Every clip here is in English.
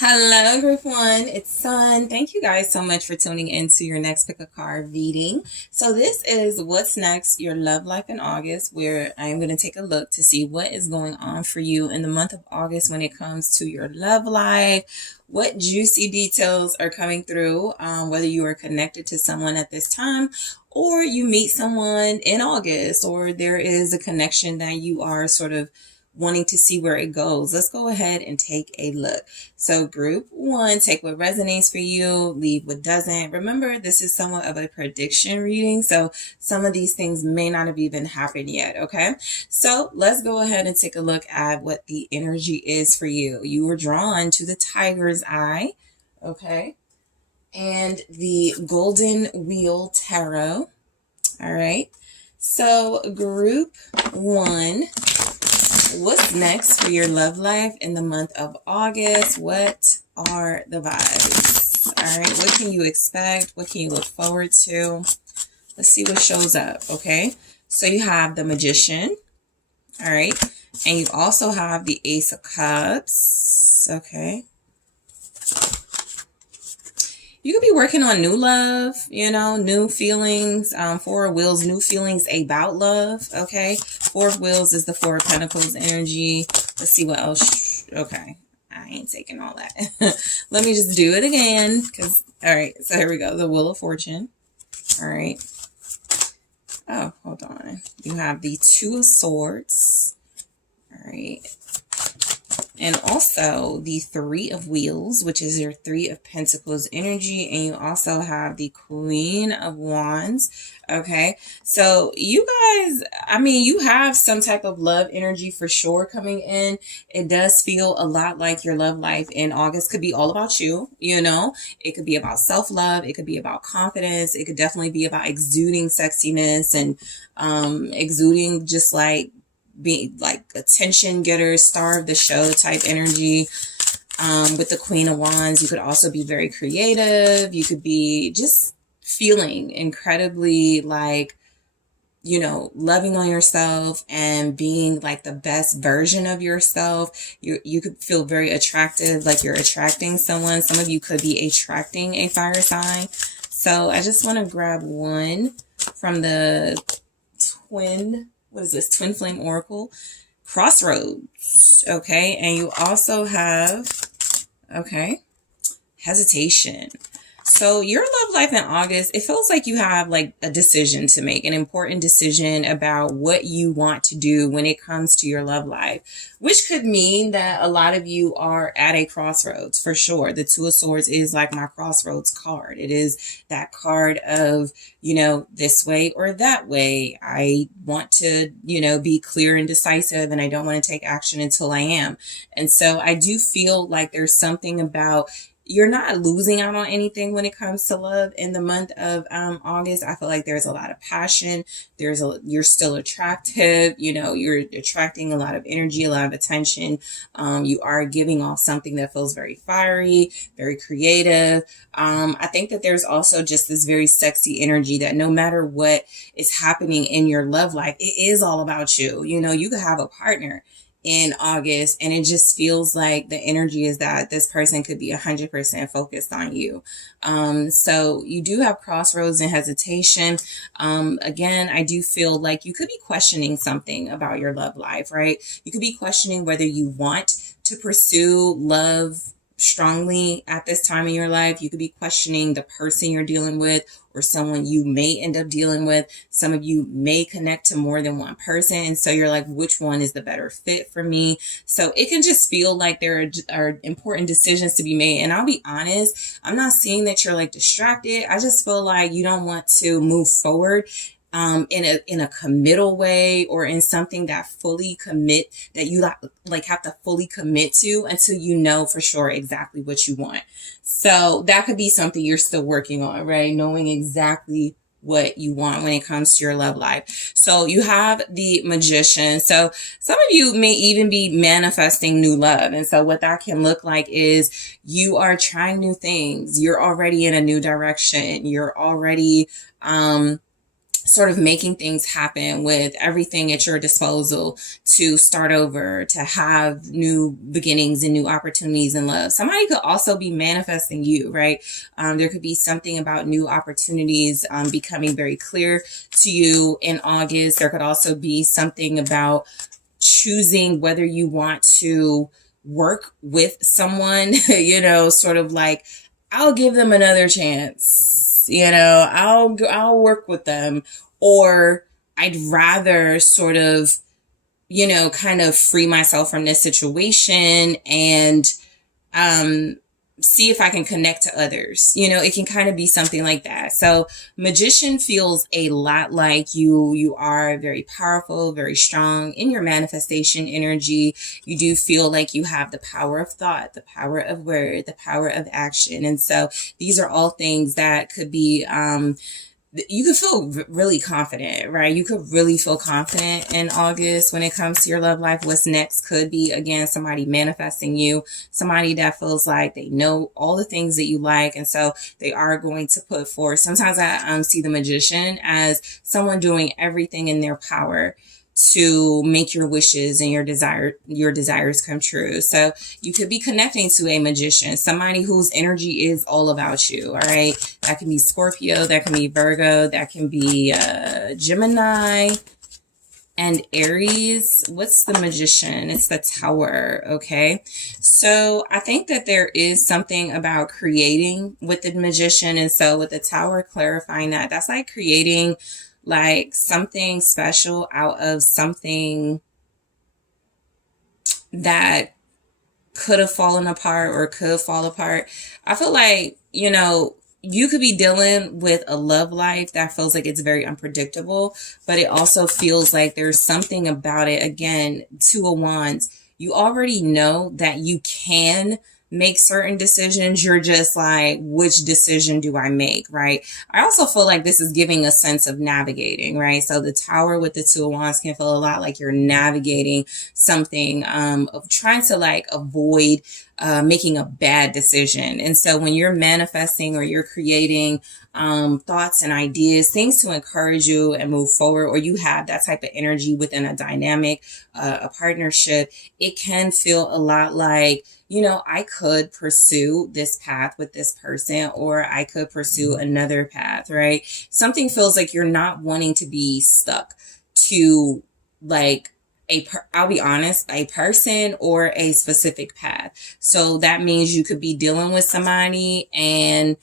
Hello, group one. It's Sun. Thank you guys so much for tuning in to your next pick a card reading. So this is what's next, your love life in August, where I am going to take a look to see what is going on for you in the month of August when it comes to your love life. What juicy details are coming through, whether you are connected to someone at this time or you meet someone in August, or there is a connection that you are sort of wanting to see where it goes. Let's go ahead and take a look. So group one, take what resonates for you, leave what doesn't. Remember, this is somewhat of a prediction reading, so some of these things may not have even happened yet, okay? So let's go ahead and take a look at what the energy is for you. You were drawn to the Tiger's Eye, okay? And the Golden Wheel Tarot, all right? So group one, what's next for your love life in the month of August? What are the vibes? All right, what can you expect? What can you look forward to? Let's see what shows up, okay? So you have the Magician, all right? And you also have the Ace of Cups, okay? You could be working on new love, new feelings. Four of Wheels, new feelings about love, okay? Four of Wheels is the Four of Pentacles energy. Let's see what else. Okay, I ain't taking all that. Let me just do it again. All right, so here we go. The Wheel of Fortune. All right. Oh, hold on. You have the Two of Swords. All right. And also the Three of Wheels, which is your Three of Pentacles energy. And you also have the Queen of Wands. Okay. So you guys, you have some type of love energy for sure coming in. It does feel a lot like your love life in August could be all about you, It could be about self-love. It could be about confidence. It could definitely be about exuding sexiness and exuding just like be like attention getter, star of the show type energy. With the Queen of Wands, you could also be very creative. You could be just feeling incredibly like, loving on yourself and being like the best version of yourself. You could feel very attractive, like you're attracting someone. Some of you could be attracting a fire sign. So I just want to grab one from the twin flame oracle, Crossroads. Okay. And you also have, okay, hesitation. So your love life in August, it feels like you have like a decision to make, an important decision about what you want to do when it comes to your love life, which could mean that a lot of you are at a crossroads for sure. The Two of Swords is like my crossroads card. It is that card of, this way or that way. I want to, be clear and decisive, and I don't want to take action until I am. And so I do feel like there's something about you're not losing out on anything when it comes to love in the month of August. I feel like there's a lot of passion. You're still attractive. You're attracting a lot of energy, a lot of attention. You are giving off something that feels very fiery, very creative. I think that there's also just this very sexy energy that no matter what is happening in your love life, it is all about you. You could have a partner in August, and it just feels like the energy is that this person could be 100% focused on you. So you do have crossroads and hesitation. Again, I do feel like you could be questioning something about your love life, right? You could be questioning whether you want to pursue love strongly at this time in your life. You could be questioning the person you're dealing with or someone you may end up dealing with. Some of you may connect to more than one person. So you're like, which one is the better fit for me? So it can just feel like there are important decisions to be made. And I'll be honest, I'm not seeing that you're like distracted. I just feel like you don't want to move forward in a committal way, or in something that you like have to fully commit to until you know for sure exactly what you want. So that could be something you're still working on, right? Knowing exactly what you want when it comes to your love life. So you have the Magician. So some of you may even be manifesting new love. And so what that can look like is you are trying new things. You're already in a new direction. You're already, sort of making things happen with everything at your disposal to start over, to have new beginnings and new opportunities in love. Somebody could also be manifesting you, right? There could be something about new opportunities becoming very clear to you in August. There could also be something about choosing whether you want to work with someone, you know, sort of like, I'll give them another chance, you know, I'll work with them, or I'd rather sort of, you know, kind of free myself from this situation and see if I can connect to others. You know, it can kind of be something like that. So magician feels a lot like you are very powerful, very strong in your manifestation energy. You do feel like you have the power of thought, the power of word, the power of action. And so these are all things that could be, you could feel really confident, right? You could really feel confident in August when it comes to your love life. What's next could be, again, somebody manifesting you, somebody that feels like they know all the things that you like. And so they are going to put forth. Sometimes I see the magician as someone doing everything in their power to make your wishes and your desires come true. So you could be connecting to a magician, somebody whose energy is all about you. All right. That can be Scorpio, that can be Virgo, that can be Gemini and Aries. What's the magician? It's the Tower. Okay. So I think that there is something about creating with the magician. And so with the Tower, clarifying that, that's like creating like something special out of something that could have fallen apart or could fall apart. I feel like, you know, you could be dealing with a love life that feels like it's very unpredictable, but it also feels like there's something about it. Again, Two of Wands, you already know that you can make certain decisions. You're just like, which decision do I make, right? I also feel like this is giving a sense of navigating, right? So the Tower with the Two of Wands can feel a lot like you're navigating something, of trying to like avoid making a bad decision. And so when you're manifesting or you're creating thoughts and ideas, things to encourage you and move forward, or you have that type of energy within a dynamic, a partnership, it can feel a lot like, you know, I could pursue this path with this person, or I could pursue another path, right? Something feels like you're not wanting to be stuck to like I'll be honest, a person or a specific path. So that means you could be dealing with somebody and,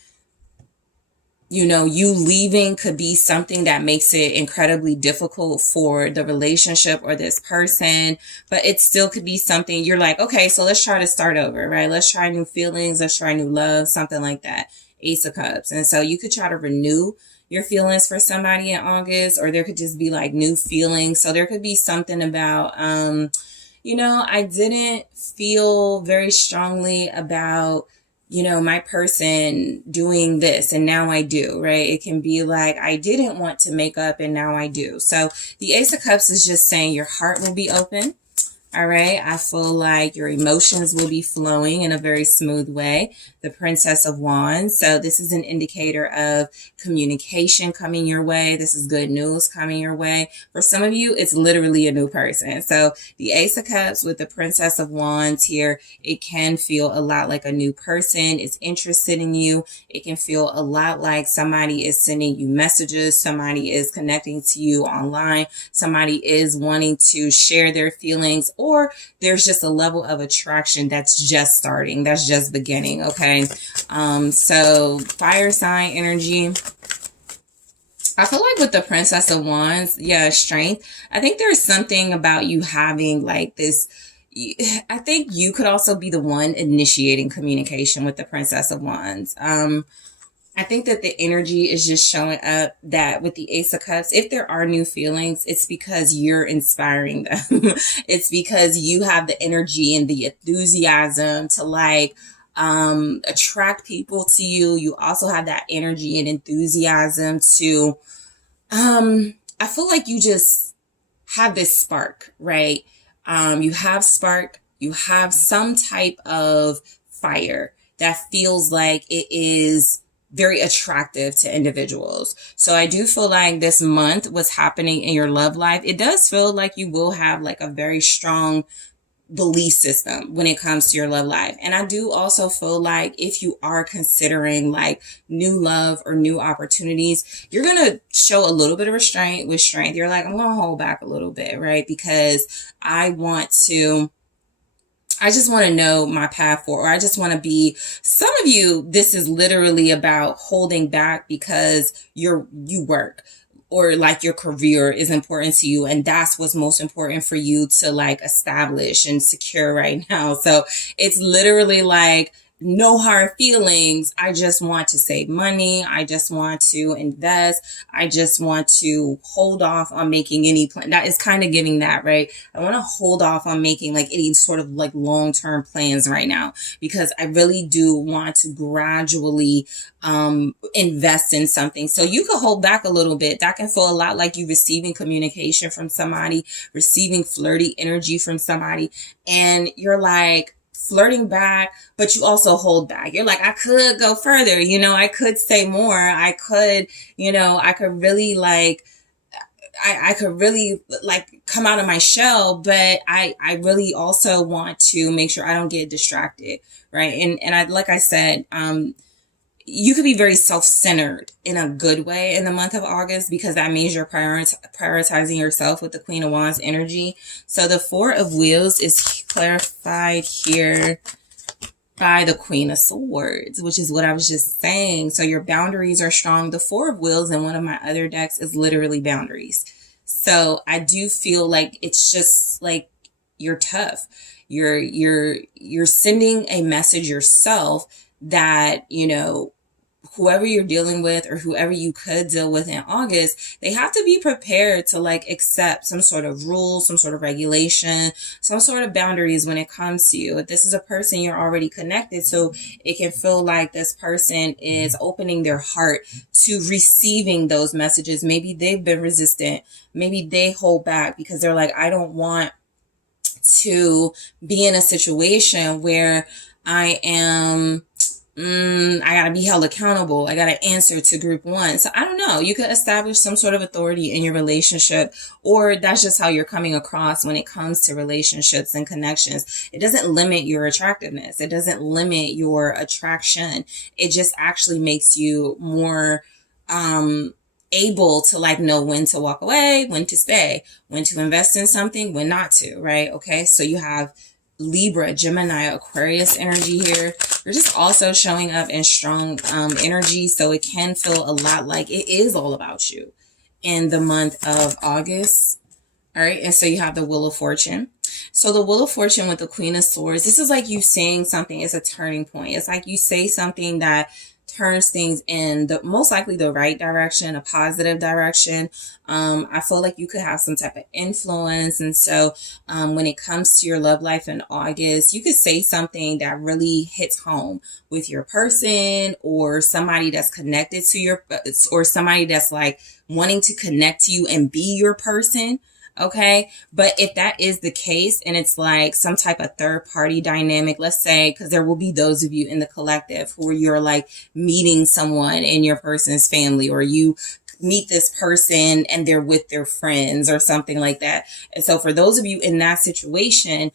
you know, you leaving could be something that makes it incredibly difficult for the relationship or this person, but it still could be something you're like, okay, so let's try to start over, right? Let's try new feelings. Let's try new love, something like that. Ace of Cups. And so you could try to renew your feelings for somebody in August, or there could just be like new feelings. So there could be something about, you know, I didn't feel very strongly about, you know, my person doing this and now I do, right? It can be like, I didn't want to make up and now I do. So the Ace of Cups is just saying your heart will be open. All right. I feel like your emotions will be flowing in a very smooth way. The Princess of Wands. So this is an indicator of communication coming your way. This is good news coming your way. For some of you, it's literally a new person. So the Ace of Cups with the Princess of Wands here, it can feel a lot like a new person is interested in you. It can feel a lot like somebody is sending you messages. Somebody is connecting to you online. Somebody is wanting to share their feelings, or there's just a level of attraction that's just starting, that's just beginning. Okay. So fire sign energy. I feel like with the Princess of Wands, yeah, strength. I think there's something about you having like this. I think you could also be the one initiating communication with the Princess of Wands. I think that the energy is just showing up that with the Ace of Cups, if there are new feelings, it's because you're inspiring them. It's because you have the energy and the enthusiasm to like attract people to you. You also have that energy and enthusiasm to, I feel like you just have this spark, right? You have spark, you have some type of fire that feels like it is very attractive to individuals. So I do feel like this month, what's happening in your love life, it does feel like you will have like a very strong belief system when it comes to your love life. And I do also feel like if you are considering like new love or new opportunities, you're going to show a little bit of restraint with strength. You're like, I'm going to hold back a little bit, right? Because I just want to know my path forward. Or I just want to be, some of you, this is literally about holding back because you work, or like your career is important to you, and that's what's most important for you to like establish and secure right now. So it's literally like, no hard feelings. I just want to save money. I just want to invest. I just want to hold off on making any plan. That is kind of giving that, right? I want to hold off on making like any sort of like long-term plans right now, because I really do want to gradually invest in something. So you could hold back a little bit. That can feel a lot like you receiving communication from somebody, receiving flirty energy from somebody, and you're like, flirting back, but you also hold back. You're like, I could go further, I could say more. I could, I could really like, I could really like come out of my shell, but I really also want to make sure I don't get distracted. Right. And I, like I said, you could be very self-centered in a good way in the month of August, because that means you're prioritizing yourself with the Queen of Wands energy. So the Four of Wheels is clarified here by the Queen of Swords, which is what I was just saying. So your boundaries are strong. The Four of Wheels in one of my other decks is literally boundaries. So I do feel like it's just like you're tough. You're sending a message yourself that, whoever you're dealing with or whoever you could deal with in August, they have to be prepared to like accept some sort of rules, some sort of regulation, some sort of boundaries when it comes to you. If this is a person you're already connected to, it can feel like this person is opening their heart to receiving those messages. Maybe they've been resistant. Maybe they hold back because they're like, I don't want to be in a situation where I gotta be held accountable. I gotta answer to group one. So I don't know. You could establish some sort of authority in your relationship, or that's just how you're coming across when it comes to relationships and connections. It doesn't limit your attractiveness. It doesn't limit your attraction. It just actually makes you more, able to like know when to walk away, when to stay, when to invest in something, when not to, right? Okay. So you have Libra, Gemini, Aquarius energy here. You're just also showing up in strong energy. So it can feel a lot like it is all about you in the month of August. All right. And so you have the Wheel of Fortune. So the Wheel of Fortune with the Queen of Swords, this is like you saying something. It's a turning point. It's like you say something that turns things in the most likely the right direction, a positive direction. I feel like you could have some type of influence. And so when it comes to your love life in August, you could say something that really hits home with your person, or somebody that's connected to or somebody that's like wanting to connect to you and be your person. Okay. But if that is the case, and it's like some type of third party dynamic, let's say, because there will be those of you in the collective who you're like meeting someone in your person's family, or you meet this person and they're with their friends or something like that. And so for those of you in that situation,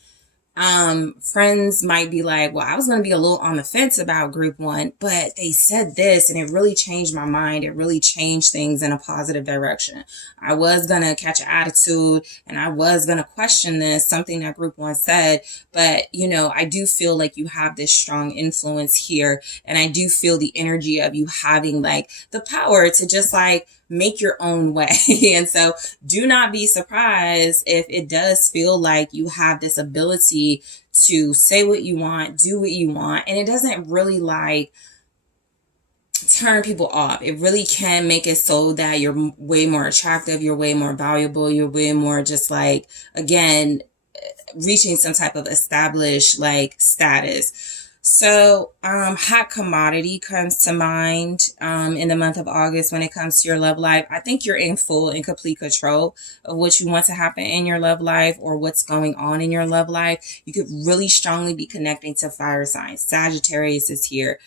friends might be like, well, I was going to be a little on the fence about group one, but they said this and it really changed my mind. It really changed things in a positive direction. I was going to catch an attitude and I was going to question this, something that group one said, but I do feel like you have this strong influence here. And I do feel the energy of you having like the power to just like make your own way. And so do not be surprised if it does feel like you have this ability to say what you want, do what you want. And it doesn't really like turn people off. It really can make it so that you're way more attractive. You're way more valuable. You're way more just like, again, reaching some type of established like status. So, hot commodity comes to mind, in the month of August when it comes to your love life. I think you're in full and complete control of what you want to happen in your love life or what's going on in your love life. You could really strongly be connecting to fire signs. Sagittarius is here.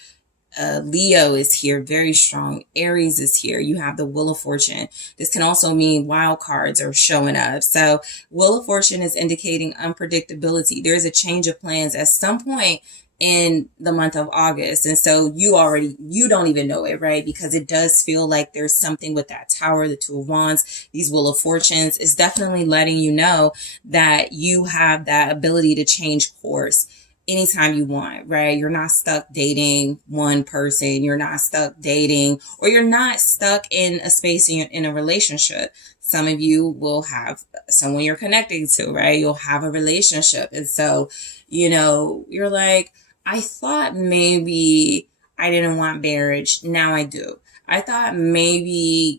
Leo is here, very strong. Aries is here. You have the Wheel of Fortune. This can also mean wild cards are showing up. So Wheel of Fortune is indicating unpredictability. There's a change of plans at some point in the month of August. And so you don't even know it, right? Because it does feel like there's something with that Tower, the Two of Wands, these Wheel of Fortunes is definitely letting you know that you have that ability to change course anytime you want, right? You're not stuck dating one person. You're not stuck dating, or you're not stuck in a space in a relationship. Some of you will have someone you're connecting to, right? You'll have a relationship. And so, you're like, I thought maybe I didn't want marriage. Now I do. I thought maybe,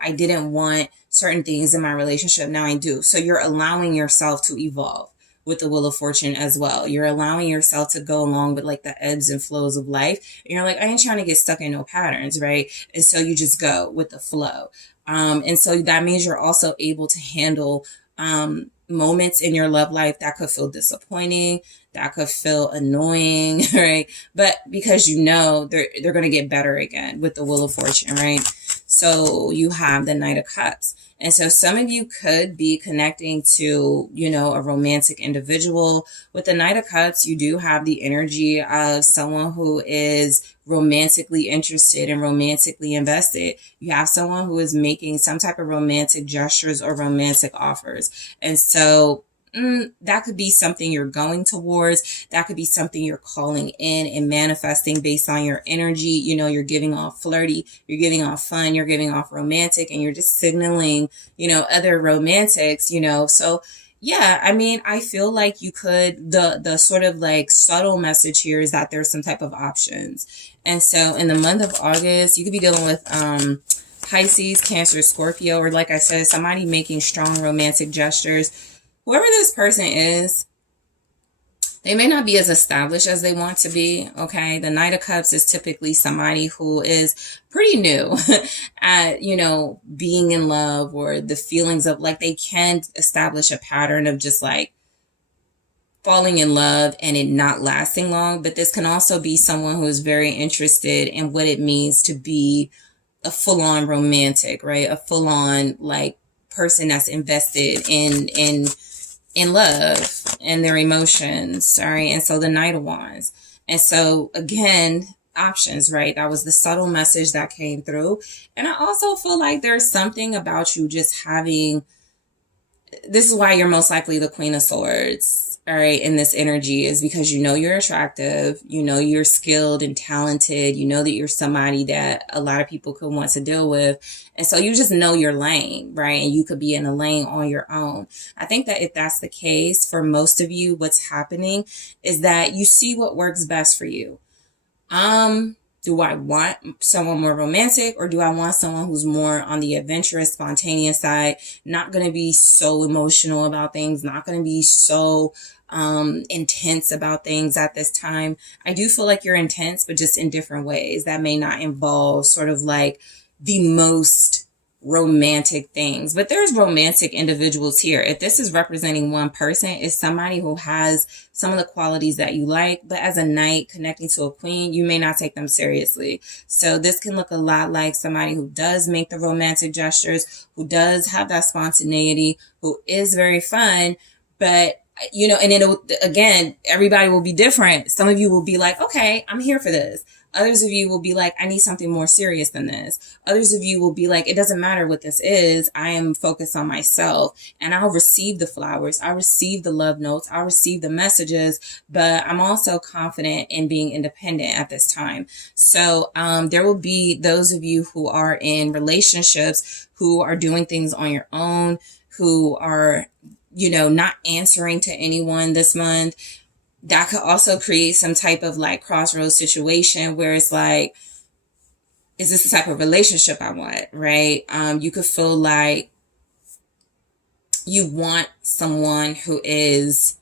I didn't want certain things in my relationship. Now I do. So you're allowing yourself to evolve with the Wheel of Fortune as well. You're allowing yourself to go along with like the ebbs and flows of life. And you're like, I ain't trying to get stuck in no patterns, right? And so you just go with the flow. And so that means you're also able to handle moments in your love life that could feel disappointing, that could feel annoying, right? But because they're going to get better again with the Wheel of Fortune, right? So you have the Knight of Cups. And so some of you could be connecting to, a romantic individual. With the Knight of Cups, you do have the energy of someone who is romantically interested and romantically invested. You have someone who is making some type of romantic gestures or romantic offers. And so that could be something you're going towards. That could be something you're calling in and manifesting based on your energy. You're giving off flirty, you're giving off fun, you're giving off romantic, and you're just signaling, other romantics, So yeah, I mean, I feel like you could, the sort of like subtle message here is that there's some type of options. And so in the month of August, you could be dealing with, Pisces, Cancer, Scorpio, or like I said, somebody making strong romantic gestures. Whoever this person is, they may not be as established as they want to be, okay? The Knight of Cups is typically somebody who is pretty new at, being in love, or the feelings of like they can establish a pattern of just like falling in love and it not lasting long. But this can also be someone who is very interested in what it means to be a full-on romantic, right? A full-on like person that's invested in love and their emotions, sorry. And so the Knight of Wands. And so again, options, right? That was the subtle message that came through. And I also feel like there's something about you just having, this is why you're most likely the Queen of Swords, all right, in this energy, is because you're attractive, you're skilled and talented, that you're somebody that a lot of people could want to deal with. And so you just know your lane, right? And you could be in a lane on your own. I think that if that's the case for most of you, what's happening is that you see what works best for you. Do I want someone more romantic, or do I want someone who's more on the adventurous, spontaneous side, not going to be so emotional about things, not going to be so intense about things at this time? I do feel like you're intense, but just in different ways. That may not involve sort of like the most romantic things, but there's romantic individuals here. If this is representing one person, it's somebody who has some of the qualities that you like, but as a knight connecting to a queen, you may not take them seriously. So this can look a lot like somebody who does make the romantic gestures, who does have that spontaneity, who is very fun, but and it'll, again, everybody will be different. Some of you will be like, okay, I'm here for this. Others of you will be like, I need something more serious than this. Others of you will be like, it doesn't matter what this is. I am focused on myself, and I'll receive the flowers. I'll receive the love notes. I'll receive the messages, but I'm also confident in being independent at this time. So there will be those of you who are in relationships, who are doing things on your own, who are, not answering to anyone this month. That could also create some type of like crossroads situation where it's like, is this the type of relationship I want, right? You could feel like you want someone who is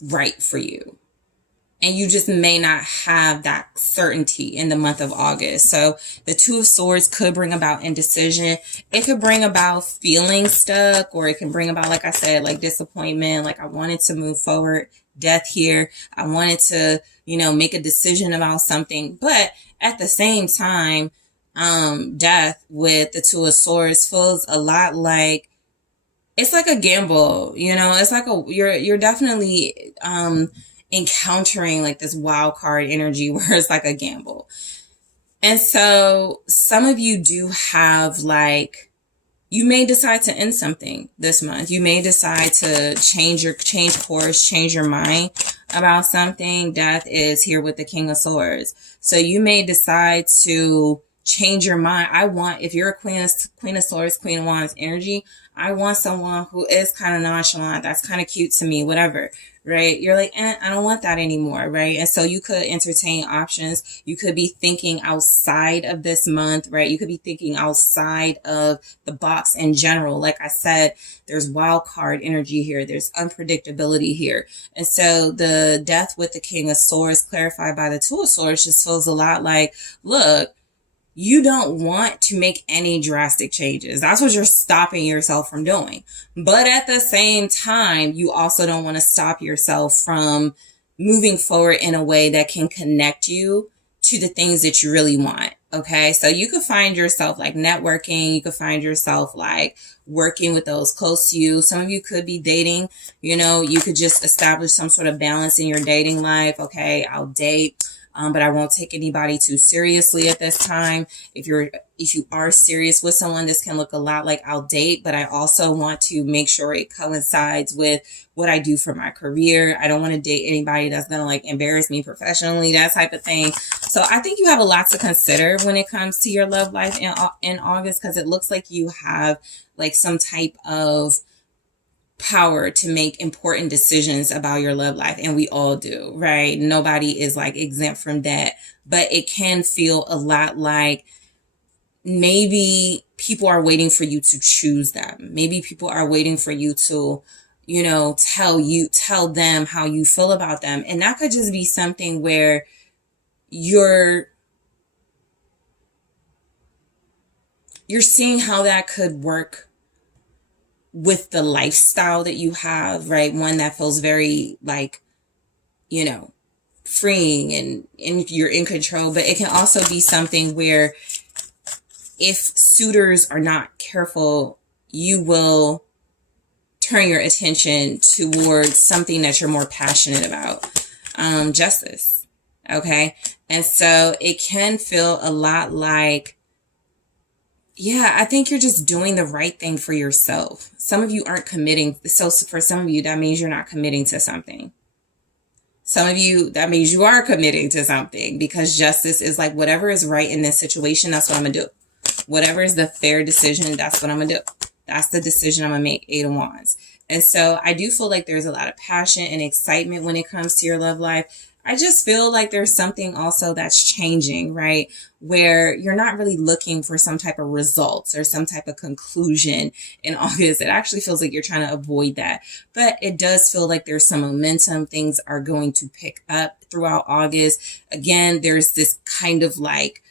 right for you, and you just may not have that certainty in the month of August. So the Two of Swords could bring about indecision. It could bring about feeling stuck, or it can bring about, like I said, like disappointment. Like I wanted to move forward, death here. I wanted to, make a decision about something. But at the same time, death with the Two of Swords feels a lot like, it's like a gamble, it's like you're definitely, encountering like this wild card energy where it's like a gamble. And so some of you do have like, you may decide to end something this month. You may decide to change course, change your mind about something. Death is here with the King of Swords. So you may decide to change your mind. If you're a Queen of Swords, Queen of Wands energy, I want someone who is kind of nonchalant, that's kind of cute to me, whatever, right? You're like, I don't want that anymore, right? And so you could entertain options. You could be thinking outside of this month, right? You could be thinking outside of the box in general. Like I said, there's wild card energy here. There's unpredictability here. And so the death with the King of Swords clarified by the Two of Swords just feels a lot like, look, you don't want to make any drastic changes. That's what you're stopping yourself from doing. But at the same time, you also don't want to stop yourself from moving forward in a way that can connect you to the things that you really want. Okay. So you could find yourself like networking. You could find yourself like working with those close to you. Some of you could be dating, you could just establish some sort of balance in your dating life. Okay. I'll date. But I won't take anybody too seriously at this time. If you are serious with someone, this can look a lot like I'll date, but I also want to make sure it coincides with what I do for my career. I don't want to date anybody that's going to like embarrass me professionally, that type of thing. So I think you have a lot to consider when it comes to your love life in August, because it looks like you have like some type of power to make important decisions about your love life. And we all do, right? Nobody is like exempt from that, but it can feel a lot like maybe people are waiting for you to choose them. Maybe people are waiting for you to, tell them how you feel about them. And that could just be something where you're seeing how that could work with the lifestyle that you have, right? One that feels very like, freeing and you're in control. But it can also be something where if suitors are not careful, you will turn your attention towards something that you're more passionate about. Justice. Okay. And so it can feel a lot like, yeah, I think you're just doing the right thing for yourself. Some of you aren't committing. So for some of you, that means you're not committing to something. Some of you, that means you are committing to something, because justice is like, whatever is right in this situation, that's what I'm going to do. Whatever is the fair decision, that's what I'm going to do. That's the decision I'm going to make. 8 of Wands. And so I do feel like there's a lot of passion and excitement when it comes to your love life. I just feel like there's something also that's changing, right? Where you're not really looking for some type of results or some type of conclusion in August. It actually feels like you're trying to avoid that. But it does feel like there's some momentum. Things are going to pick up throughout August. Again, there's this kind of like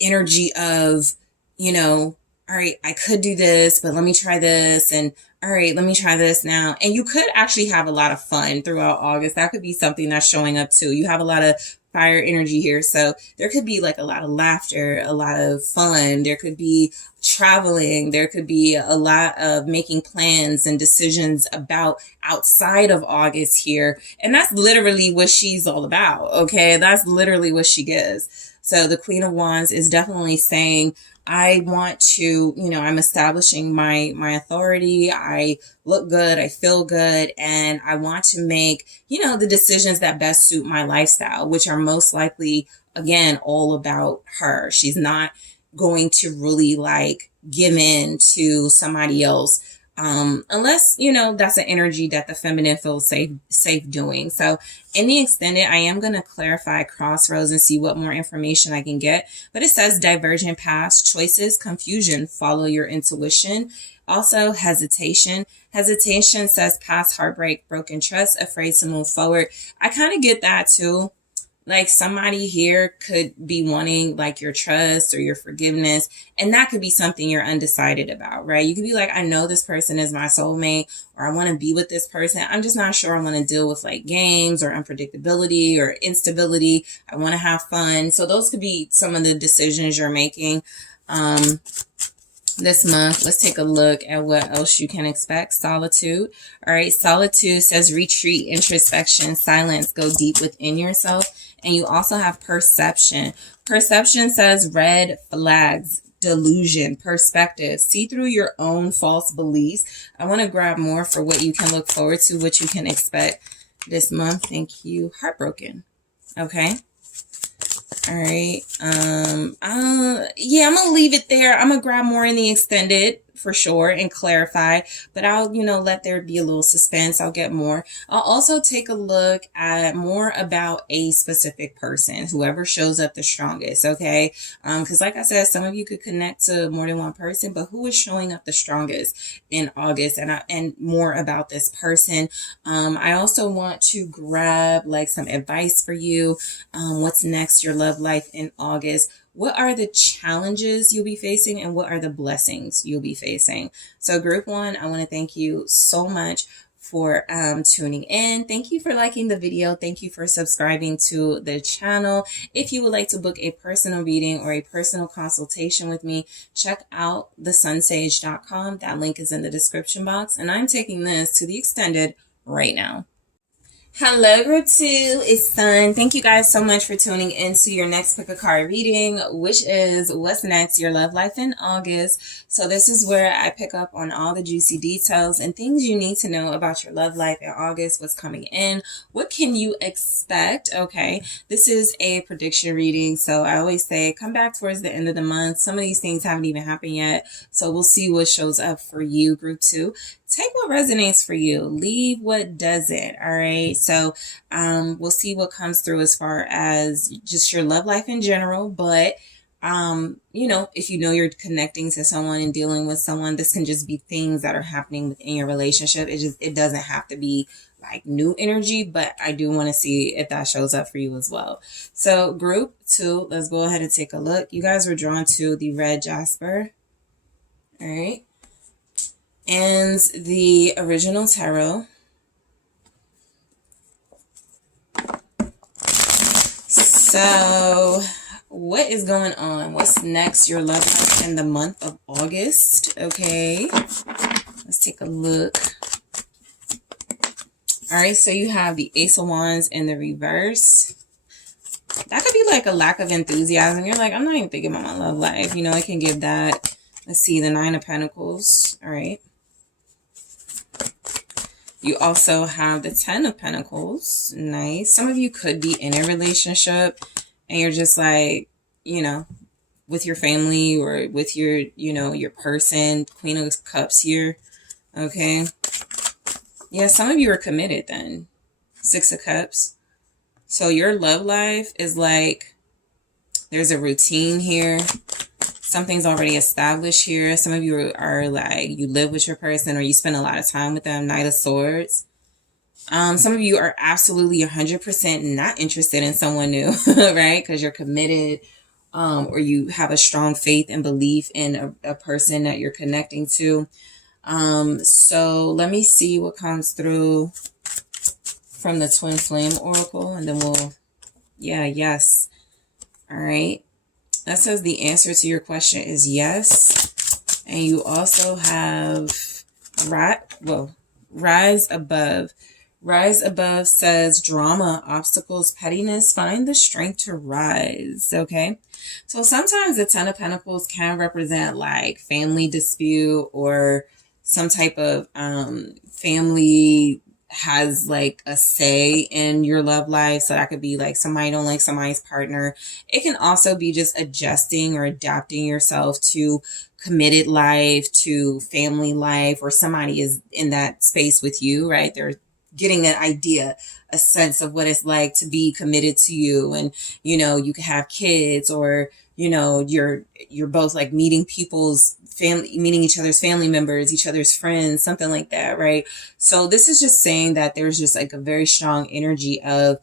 energy of, all right, I could do this, but let me try this. And all right, let me try this now. And you could actually have a lot of fun throughout August. That could be something that's showing up too. You have a lot of fire energy here. So there could be like a lot of laughter, a lot of fun. There could be traveling. There could be a lot of making plans and decisions about outside of August here. And that's literally what she's all about. Okay. That's literally what she gives. So the Queen of Wands is definitely saying, I want to, I'm establishing my authority. I look good. I feel good. And I want to make, the decisions that best suit my lifestyle, which are most likely, again, all about her. She's not going to really like give in to somebody else. Unless, that's an energy that the feminine feels safe doing. So in the extended, I am going to clarify crossroads and see what more information I can get. But it says divergent paths, choices, confusion, follow your intuition. Also hesitation. Hesitation says past heartbreak, broken trust, afraid to move forward. I kind of get that too. Like somebody here could be wanting like your trust or your forgiveness. And that could be something you're undecided about, right? You could be like, I know this person is my soulmate, or I want to be with this person. I'm just not sure I want to deal with like games or unpredictability or instability. I want to have fun. So those could be some of the decisions you're making. This month, let's take a look at what else you can expect. Solitude. All right. Solitude says retreat, introspection, silence, go deep within yourself. And you also have perception. Perception says red flags, delusion, perspective. See through your own false beliefs. I want to grab more for what you can look forward to, what you can expect this month. Thank you. Heartbroken. Okay. All right. Yeah, I'm gonna leave it there. I'm gonna grab more in the extended for sure and clarify, but I'll, let there be a little suspense. I'll get more. I'll also take a look at more about a specific person, whoever shows up the strongest. Okay. Because like I said, some of you could connect to more than one person, but who is showing up the strongest in August, and more about this person. I also want to grab like some advice for you. What's next? Your love life in August. What are the challenges you'll be facing and what are the blessings you'll be facing? So group one, I want to thank you so much for tuning in. Thank you for liking the video. Thank you for subscribing to the channel. If you would like to book a personal reading or a personal consultation with me, check out TheSunSage.com. That link is in the description box. And I'm taking this to the extended right now. Hello group 2, it's Sun. Thank you guys so much for tuning into your next pick a card reading, which is what's next, your love life in August. So this is where I pick up on all the juicy details and things you need to know about your love life in August, what's coming in, what can you expect. Okay, this is a prediction reading, so I always say come back towards the end of the month. Some of these things haven't even happened yet, so we'll see what shows up for you group 2. Take what resonates for you, leave what doesn't. All right. So we'll see what comes through as far as just your love life in general. But, if you know you're connecting to someone and dealing with someone, this can just be things that are happening within your relationship. It doesn't have to be like new energy, but I do want to see if that shows up for you as well. So group 2, let's go ahead and take a look. You guys were drawn to the red jasper. All right. And the original tarot. So what is going on? What's next? Your love life in the month of August. Okay. Let's take a look. All right. So you have the Ace of Wands in the reverse. That could be like a lack of enthusiasm. You're like, I'm not even thinking about my love life. It can give that. Let's see, the Nine of Pentacles. All right. You also have the 10 of Pentacles. Nice. Some of you could be in a relationship and you're just like, with your family or with your, your person. Queen of Cups here. Okay. Yeah, some of you are committed then. 6 of Cups. So your love life is like, there's a routine here. Something's already established here. Some of you are like, you live with your person or you spend a lot of time with them. Knight of Swords. Some of you are absolutely 100% not interested in someone new, right? Because you're committed, or you have a strong faith and belief in a person that you're connecting to. So let me see what comes through from the Twin Flame Oracle, and then yes. All right. That says the answer to your question is yes. And you also have Rise Above. Rise Above says drama, obstacles, pettiness, find the strength to rise. Okay. So sometimes the 10 of Pentacles can represent like family dispute or some type of family has like a say in your love life. So that could be like somebody don't like somebody's partner. It can also be just adjusting or adapting yourself to committed life, to family life, or somebody is in that space with you, right? They're getting an idea, a sense of what it's like to be committed to you. And, you can have kids or, you're both like meeting people's family, meeting each other's family members, each other's friends, something like that, right? So this is just saying that there's just like a very strong energy of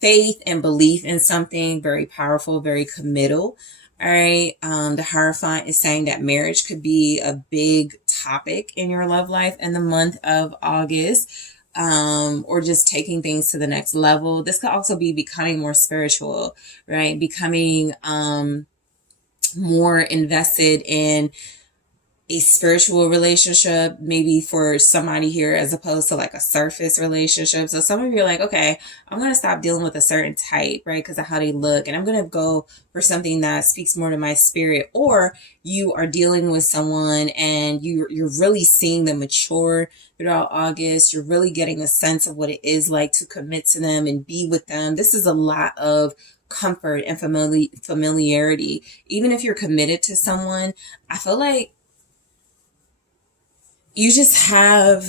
faith and belief in something, very powerful, very committal. All right. The Hierophant is saying that marriage could be a big topic in your love life in the month of August, or just taking things to the next level. This could also be becoming more spiritual, right? Becoming more invested in a spiritual relationship, maybe for somebody here, as opposed to like a surface relationship. So some of you are like, okay, I'm going to stop dealing with a certain type, right? Because of how they look. And I'm going to go for something that speaks more to my spirit. Or you are dealing with someone and you're really seeing them mature throughout August. You're really getting a sense of what it is like to commit to them and be with them. This is a lot of comfort and familiarity. Even if you're committed to someone, I feel like you just have,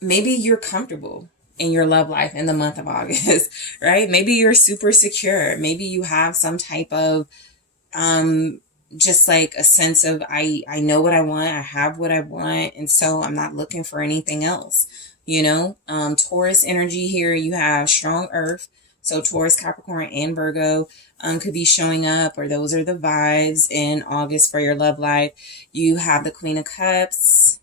maybe you're comfortable in your love life in the month of August, right? Maybe you're super secure. Maybe you have some type of, just like a sense of, I know what I want. I have what I want. And so I'm not looking for anything else, you know? Taurus energy here, you have strong earth. So Taurus, Capricorn, and Virgo could be showing up, or those are the vibes in August for your love life. You have the Queen of Cups,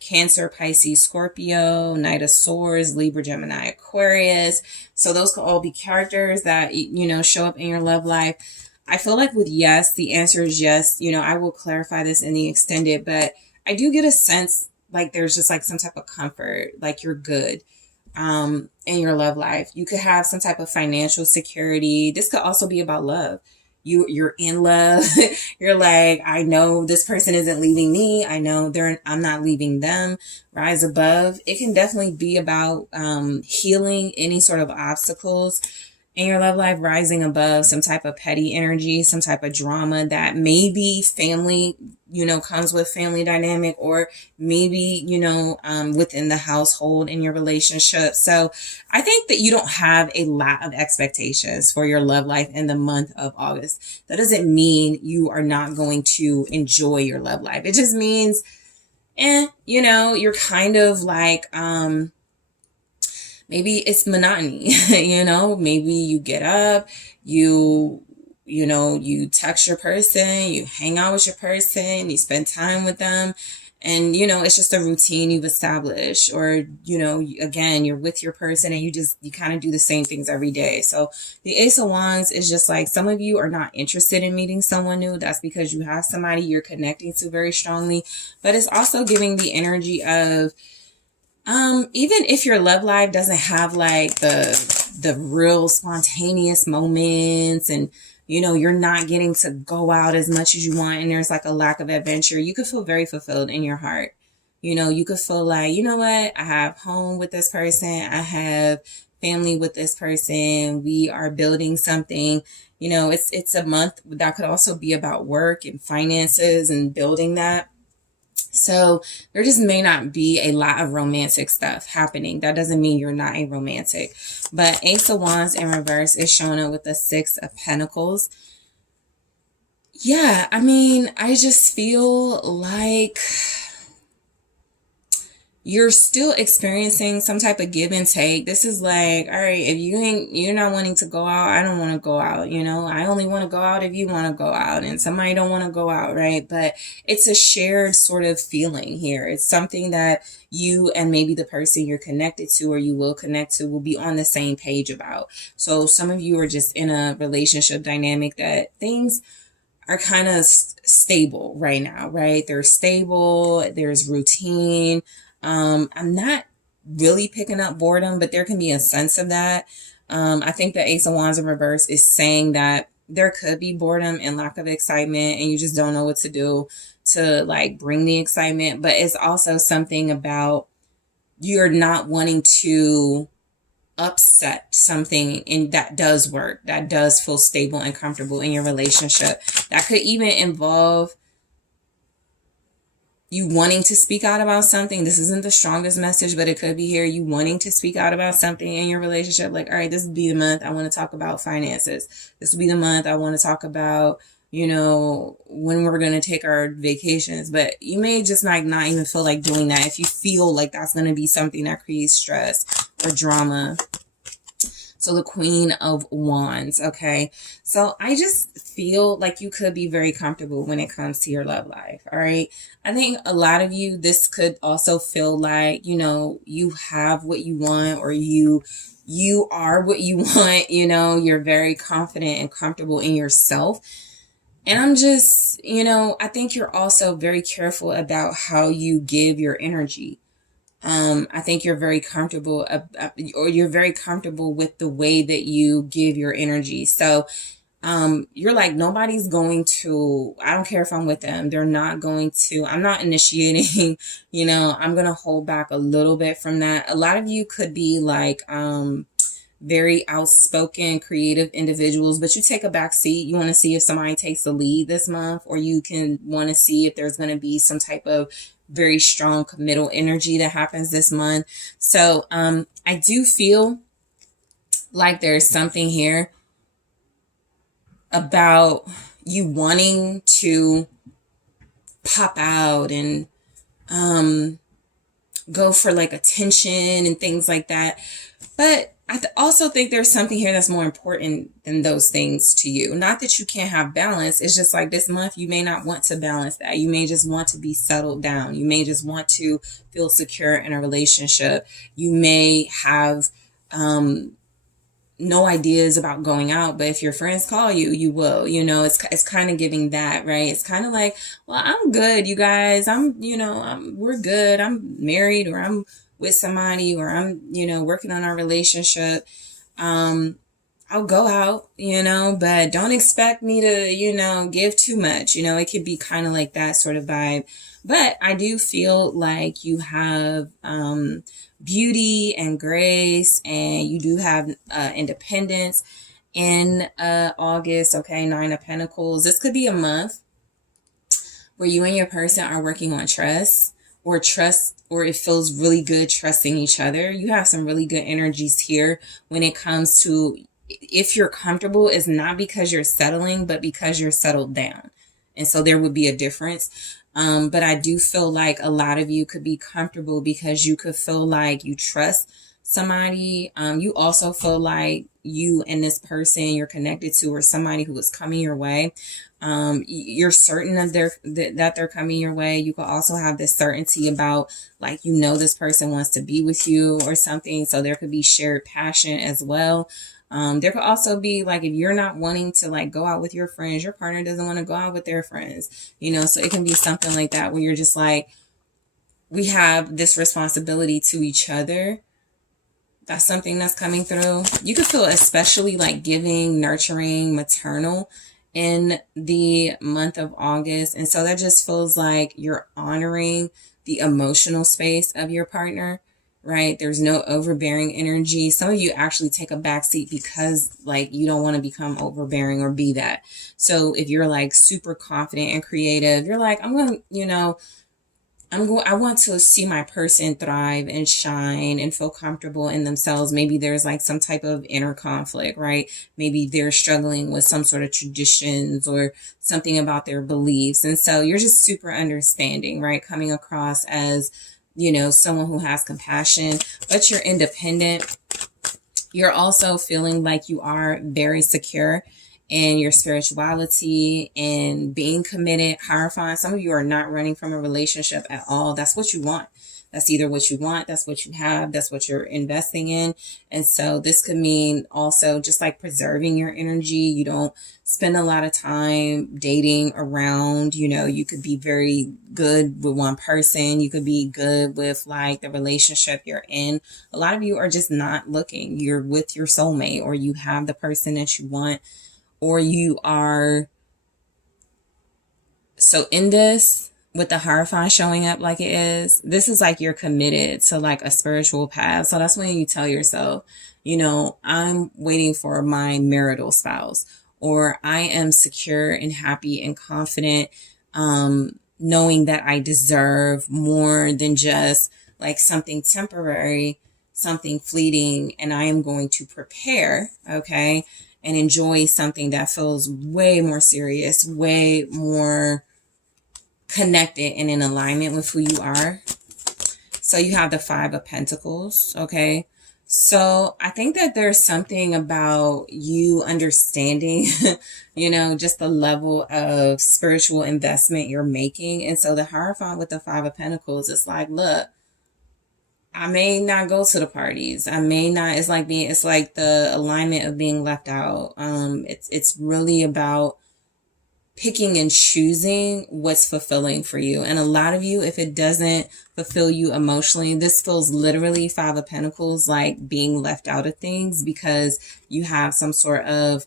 Cancer, Pisces, Scorpio, Knight of Swords, Libra, Gemini, Aquarius. So those could all be characters that, you know, show up in your love life. I feel like with yes, the answer is yes. You know, I will clarify this in the extended, but I do get a sense like there's just like some type of comfort, like you're good in your love life. You could have some type of financial security. This could also be about love. You're in love. You're like, I know this person isn't leaving me. I know I'm not leaving them. Rise above. It can definitely be about healing any sort of obstacles in your love life, rising above some type of petty energy, some type of drama that maybe family, you know, comes with family dynamic, or maybe, you know, within the household in your relationship. So I think that you don't have a lot of expectations for your love life in the month of August. That doesn't mean you are not going to enjoy your love life. It just means, you know, you're kind of like, maybe it's monotony, you know, maybe you get up, you know, you text your person, you hang out with your person, you spend time with them. And, you know, it's just a routine you've established, or, you know, again, you're with your person and you kind of do the same things every day. So the Ace of Wands is just like, some of you are not interested in meeting someone new. That's because you have somebody you're connecting to very strongly, but it's also giving the energy of, even if your love life doesn't have like the real spontaneous moments, and, you know, you're not getting to go out as much as you want, and there's like a lack of adventure, you could feel very fulfilled in your heart. You know, you could feel like, you know what, I have home with this person. I have family with this person. We are building something. You know, it's a month that could also be about work and finances and building that. So there just may not be a lot of romantic stuff happening. That doesn't mean you're not a romantic. But Ace of Wands in reverse is showing up with the Six of Pentacles. Yeah, I mean, I just feel like you're still experiencing some type of give and take. This is like, all right, if you're not wanting to go out, I don't want to go out, you know, I only want to go out if you want to go out, and somebody don't want to go out, right? But it's a shared sort of feeling here. It's something that you and maybe the person you're connected to, or you will connect to, will be on the same page about. So some of you are just in a relationship dynamic that things are kind of stable right now, right? They're stable. There's routine. I'm not really picking up boredom, but there can be a sense of that. I think the Ace of Wands in reverse is saying that there could be boredom and lack of excitement, and you just don't know what to do to like bring the excitement. But it's also something about you're not wanting to upset something, and that does work, that does feel stable and comfortable in your relationship. That could even involve you wanting to speak out about something. This isn't the strongest message, but it could be here, you wanting to speak out about something in your relationship. Like, all right, this will be the month I want to talk about finances. This will be the month I want to talk about, you know, when we're going to take our vacations. But you may just like not even feel like doing that if you feel like that's going to be something that creates stress or drama. So So the Queen of Wands, okay? So I just feel like you could be very comfortable when it comes to your love life, all right? I think a lot of you, this could also feel like, you know, you have what you want, or you are what you want, you know, you're very confident and comfortable in yourself. And I'm just, you know, I think you're also very careful about how you give your energy. I think you're very comfortable, or you're very comfortable with the way that you give your energy. So, you're like, nobody's going to, I don't care if I'm with them, they're not going to, I'm not initiating, you know, I'm going to hold back a little bit from that. A lot of you could be like, very outspoken, creative individuals, but you take a back seat. You want to see if somebody takes the lead this month, or you can want to see if there's going to be some type of very strong committal energy that happens this month. So I do feel like there's something here about you wanting to pop out and go for like attention and things like that. But I also think there's something here that's more important than those things to you. Not that you can't have balance. It's just like this month, you may not want to balance that. You may just want to be settled down. You may just want to feel secure in a relationship. You may have no ideas about going out, but if your friends call you, you will. You know, it's kind of giving that, right? It's kind of like, well, I'm good, you guys. We're good. I'm married, or I'm with somebody, or I'm, you know, working on our relationship. I'll go out, you know, but don't expect me to, you know, give too much. You know, it could be kind of like that sort of vibe. But I do feel like you have beauty and grace, and you do have independence in August. Okay, Nine of Pentacles. This could be a month where you and your person are working on trust, or it feels really good trusting each other. You have some really good energies here when it comes to, if you're comfortable, it's not because you're settling, but because you're settled down. And so there would be a difference. But I do feel like a lot of you could be comfortable because you could feel like you trust somebody. You also feel like you and this person you're connected to, or somebody who is coming your way. You're certain of that they're coming your way. You could also have this certainty about, like, you know, this person wants to be with you or something. So there could be shared passion as well. There could also be like, if you're not wanting to like go out with your friends, your partner doesn't want to go out with their friends, you know, so it can be something like that where you're just like, we have this responsibility to each other. That's something that's coming through. You could feel especially like giving, nurturing, maternal in the month of August. And so that just feels like you're honoring the emotional space of your partner, right? There's no overbearing energy. Some of you actually take a backseat because like you don't want to become overbearing or be that. So if you're like super confident and creative, you're like, I'm going to, you know, I want to see my person thrive and shine and feel comfortable in themselves. Maybe there's like some type of inner conflict, right? Maybe they're struggling with some sort of traditions or something about their beliefs. And so you're just super understanding, right? Coming across as, you know, someone who has compassion, but you're independent. You're also feeling like you are very secure in your spirituality and being committed, Hierophant. Some of you are not running from a relationship at all. That's what you want. That's either what you want, that's what you have, that's what you're investing in. And so this could mean also just like preserving your energy. You don't spend a lot of time dating around, you know, you could be very good with one person. You could be good with like the relationship you're in. A lot of you are just not looking. You're with your soulmate, or you have the person that you want, or you are. So in this, with the Hierophant showing up like it is, this is like you're committed to like a spiritual path. So that's when you tell yourself, you know, I'm waiting for my marital spouse, or I am secure and happy and confident, knowing that I deserve more than just like something temporary, something fleeting, and I am going to prepare, okay, and enjoy something that feels way more serious, way more connected and in alignment with who you are. So you have the Five of Pentacles, okay? So I think that there's something about you understanding, just the level of spiritual investment you're making. And so the Hierophant with the Five of Pentacles, it's like, look, I may not go to the parties. I may not, it's like the alignment of being left out. It's really about picking and choosing what's fulfilling for you. And a lot of you, if it doesn't fulfill you emotionally, this feels literally Five of Pentacles, like being left out of things because you have some sort of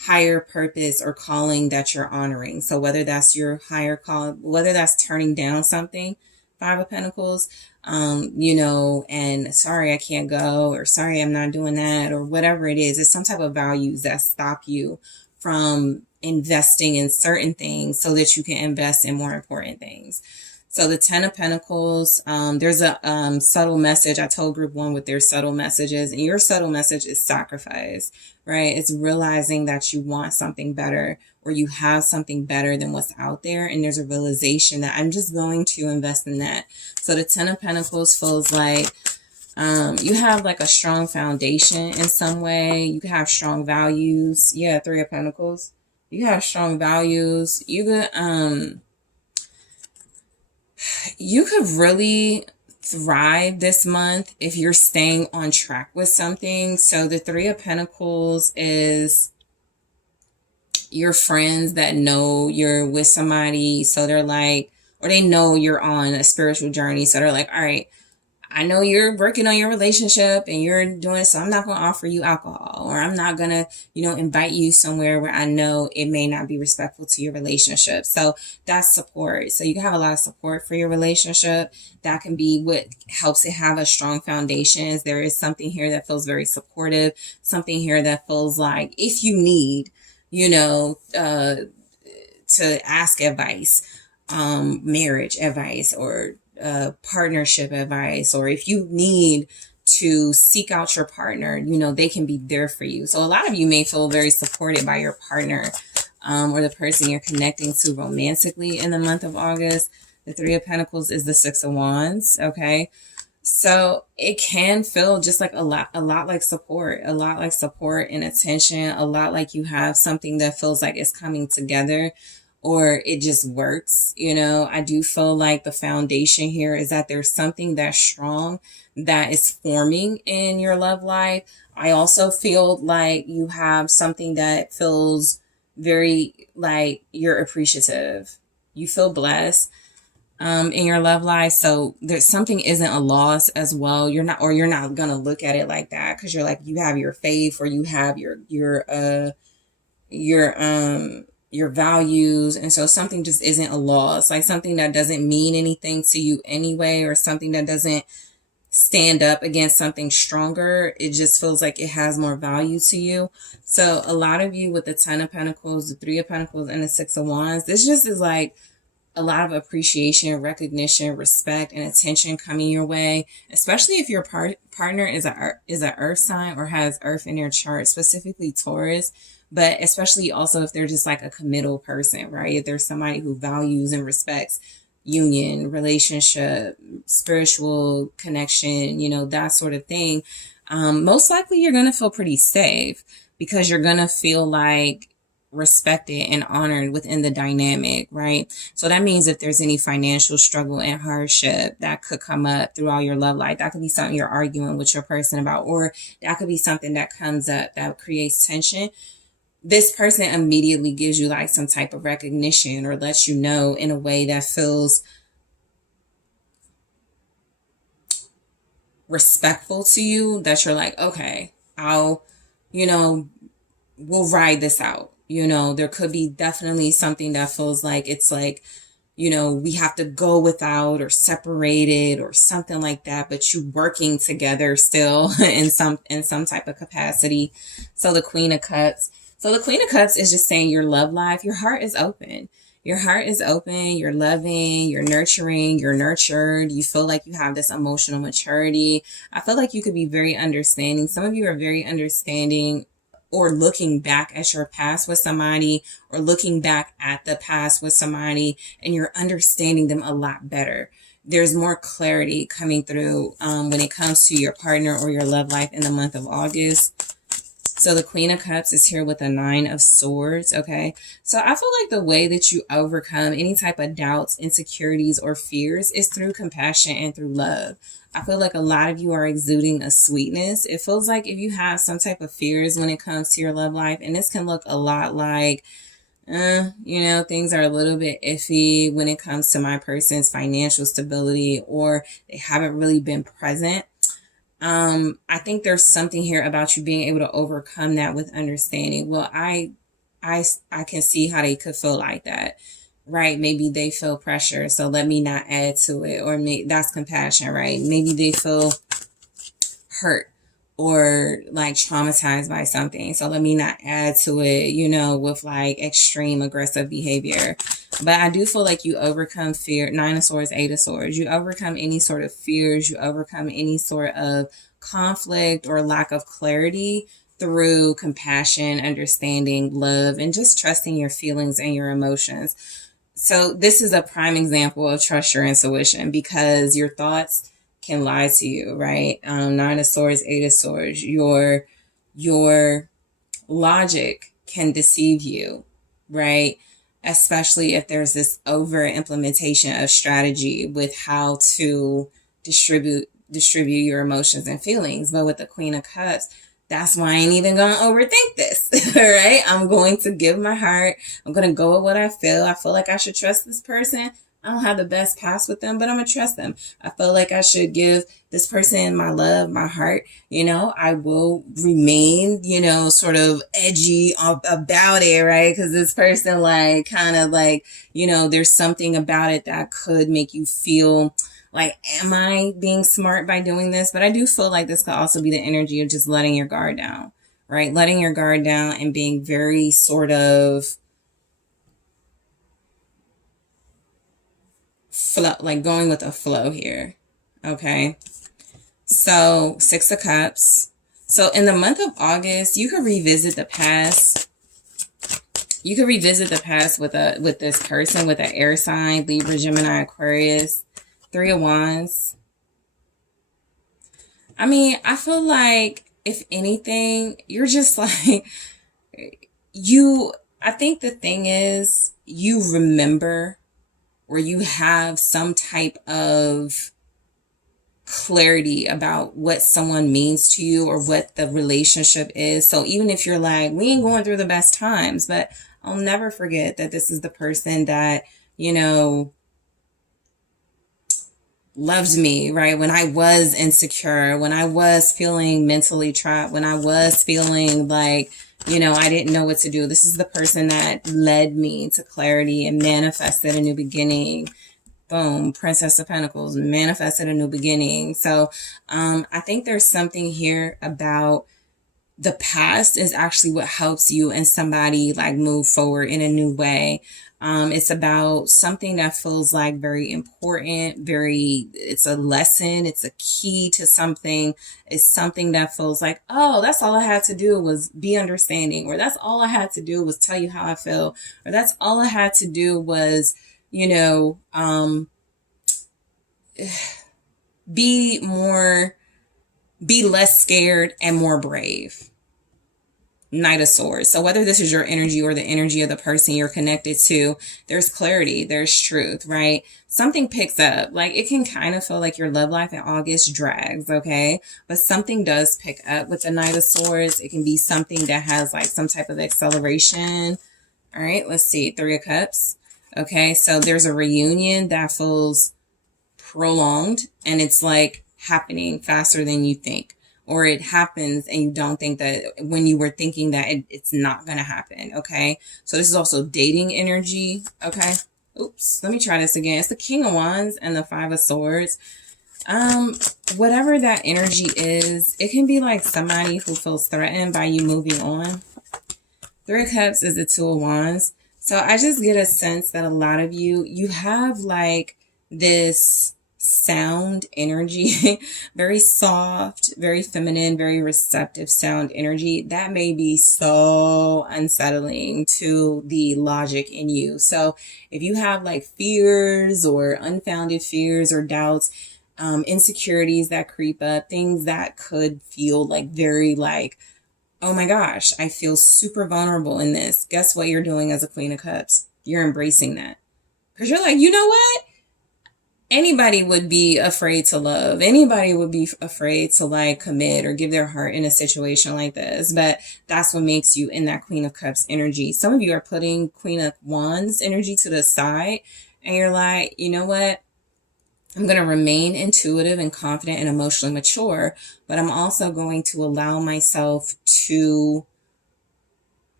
higher purpose or calling that you're honoring. So whether that's your higher call, whether that's turning down something, Five of Pentacles, and sorry, I can't go, or sorry, I'm not doing that, or whatever it is, it's some type of values that stop you from investing in certain things so that you can invest in more important things. So the Ten of Pentacles, there's a subtle message. I told group one with their subtle messages, and your subtle message is sacrifice, right? It's realizing that you want something better, or you have something better than what's out there, and there's a realization that I'm just going to invest in that. So the Ten of Pentacles feels like you have like a strong foundation in some way. You can have strong values. Yeah, Three of Pentacles. You have strong values. You could really thrive this month if you're staying on track with something. So the Three of Pentacles is your friends that know you're with somebody. So they're like, or they know you're on a spiritual journey. So they're like, all right, I know you're working on your relationship and you're doing it, so I'm not going to offer you alcohol, or I'm not going to, invite you somewhere where I know it may not be respectful to your relationship. So that's support. So you can have a lot of support for your relationship. That can be what helps it have a strong foundation. There is something here that feels very supportive, something here that feels like if you need, to ask advice, marriage advice, or partnership advice, or if you need to seek out your partner, they can be there for you. So a lot of you may feel very supported by your partner, or the person you're connecting to romantically in the month of August. The Three of Pentacles is the Six of Wands. Okay. So it can feel just like a lot like support, and attention, a lot like you have something that feels like it's coming together, or it just works. I do feel like the foundation here is that there's something that's strong that is forming in your love life. I also feel like you have something that feels very like you're appreciative. You feel blessed in your love life. So there's something isn't a loss as well. You're not going to look at it like that, because you're like, you have your faith, or you have your values. And so something just isn't a loss, like something that doesn't mean anything to you anyway, or something that doesn't stand up against something stronger. It just feels like it has more value to you. So a lot of you with the Ten of Pentacles, the Three of Pentacles, and the Six of Wands, this just is like a lot of appreciation, recognition, respect, and attention coming your way, especially if your partner is a earth sign or has earth in their chart, specifically Taurus, but especially also if they're just like a committal person, right? If there's somebody who values and respects union, relationship, spiritual connection, that sort of thing, most likely you're going to feel pretty safe, because you're going to feel like respected and honored within the dynamic, right? So that means if there's any financial struggle and hardship that could come up throughout your love life, that could be something you're arguing with your person about, or that could be something that comes up that creates tension. This person immediately gives you like some type of recognition, or lets you know in a way that feels respectful to you, that you're like, okay, we'll ride this out. There could be definitely something that feels like it's like, we have to go without, or separated, or something like that, but you working together still in some type of capacity. So the Queen of Cups. So the Queen of Cups is just saying your love life, your heart is open. Your heart is open, you're loving, you're nurturing, you're nurtured. You feel like you have this emotional maturity. I feel like you could be very understanding. Some of you are very understanding, or looking back at your past with somebody, or looking back at the past with somebody, and you're understanding them a lot better. there's more clarity coming through when it comes to your partner or your love life in the month of August. So the Queen of Cups is here with a 9 of Swords, okay? So I feel like the way that you overcome any type of doubts, insecurities, or fears is through compassion and through love. I feel like a lot of you are exuding a sweetness. It feels like if you have some type of fears when it comes to your love life, and this can look a lot like, you know, things are a little bit iffy when it comes to my person's financial stability, or they haven't really been present. I think there's something here about you being able to overcome that with understanding. Well, I can see how they could feel like that, right? Maybe they feel pressure, so let me not add to it. Or that's compassion, right? Maybe they feel hurt or like traumatized by something, so let me not add to it, you know, with like extreme aggressive behavior. But I do feel like you overcome fear. 9 of Swords, 8 of Swords. You overcome any sort of fears. You overcome any sort of conflict or lack of clarity through compassion, understanding, love, and just trusting your feelings and your emotions. So this is a prime example of trust your intuition, because your thoughts can lie to you, right? 9 of Swords, 8 of Swords. Your logic can deceive you, right? Especially if there's this over implementation of strategy with how to distribute your emotions and feelings. But with the Queen of Cups, that's why I ain't even gonna overthink this. All right, I'm going to give my heart. I'm gonna go with what I feel. I feel like I should trust this person. I don't have the best past with them, but I'm gonna trust them. I feel like I should give this person my love, my heart. You know, I will remain, you know, sort of edgy about it, right? Because this person, like, kind of like, you know, there's something about it that could make you feel like, am I being smart by doing this? But I do feel like this could also be the energy of just letting your guard down, right? Letting your guard down and being very sort of flow, like going with a flow here. Okay. So 6 of Cups. So in the month of August, you could revisit the past. You could revisit the past with this person, with an air sign, Libra, Gemini, Aquarius. 3 of Wands. I mean, I feel like if anything, you're just like, I think the thing is, you remember, or you have some type of clarity about what someone means to you or what the relationship is. So even if you're like, we ain't going through the best times, but I'll never forget that this is the person that, you know, loved me, right? When I was insecure, when I was feeling mentally trapped, when I was feeling like, you know, I didn't know what to do. This is the person that led me to clarity and manifested a new beginning. Boom, Princess of Pentacles, manifested a new beginning. So I think there's something here about the past is actually what helps you and somebody like move forward in a new way. It's about something that feels like very important, it's a lesson, it's a key to something. It's something that feels like, oh, that's all I had to do was be understanding, or that's all I had to do was tell you how I feel, or that's all I had to do was, you know, be less scared and more brave. Knight of Swords. So whether this is your energy or the energy of the person you're connected to, there's clarity, there's truth, right? Something picks up. Like, it can kind of feel like your love life in August drags, okay? But something does pick up with the Knight of Swords. It can be something that has like some type of acceleration. All right, let's see. 3 of Cups. Okay, so there's a reunion that feels prolonged, and it's like happening faster than you think. Or it happens and you don't think that when you were thinking that it's not going to happen. Okay. So this is also dating energy. Okay. Oops. Let me try this again. It's the King of Wands and the 5 of Swords. Whatever that energy is, it can be like somebody who feels threatened by you moving on. 3 of Cups is the 2 of Wands. So I just get a sense that a lot of you have like this sound energy, very soft, very feminine, very receptive sound energy, that may be so unsettling to the logic in you. So if you have like fears or unfounded fears or doubts, insecurities that creep up, things that could feel like very like, oh my gosh, I feel super vulnerable in this. Guess what you're doing as a Queen of Cups? You're embracing that. Because you're like, you know what? Anybody would be afraid to love. Anybody would be afraid to like commit or give their heart in a situation like this. But that's what makes you in that Queen of Cups energy. Some of you are putting Queen of Wands energy to the side and you're like, you know what? I'm going to remain intuitive and confident and emotionally mature, but I'm also going to allow myself to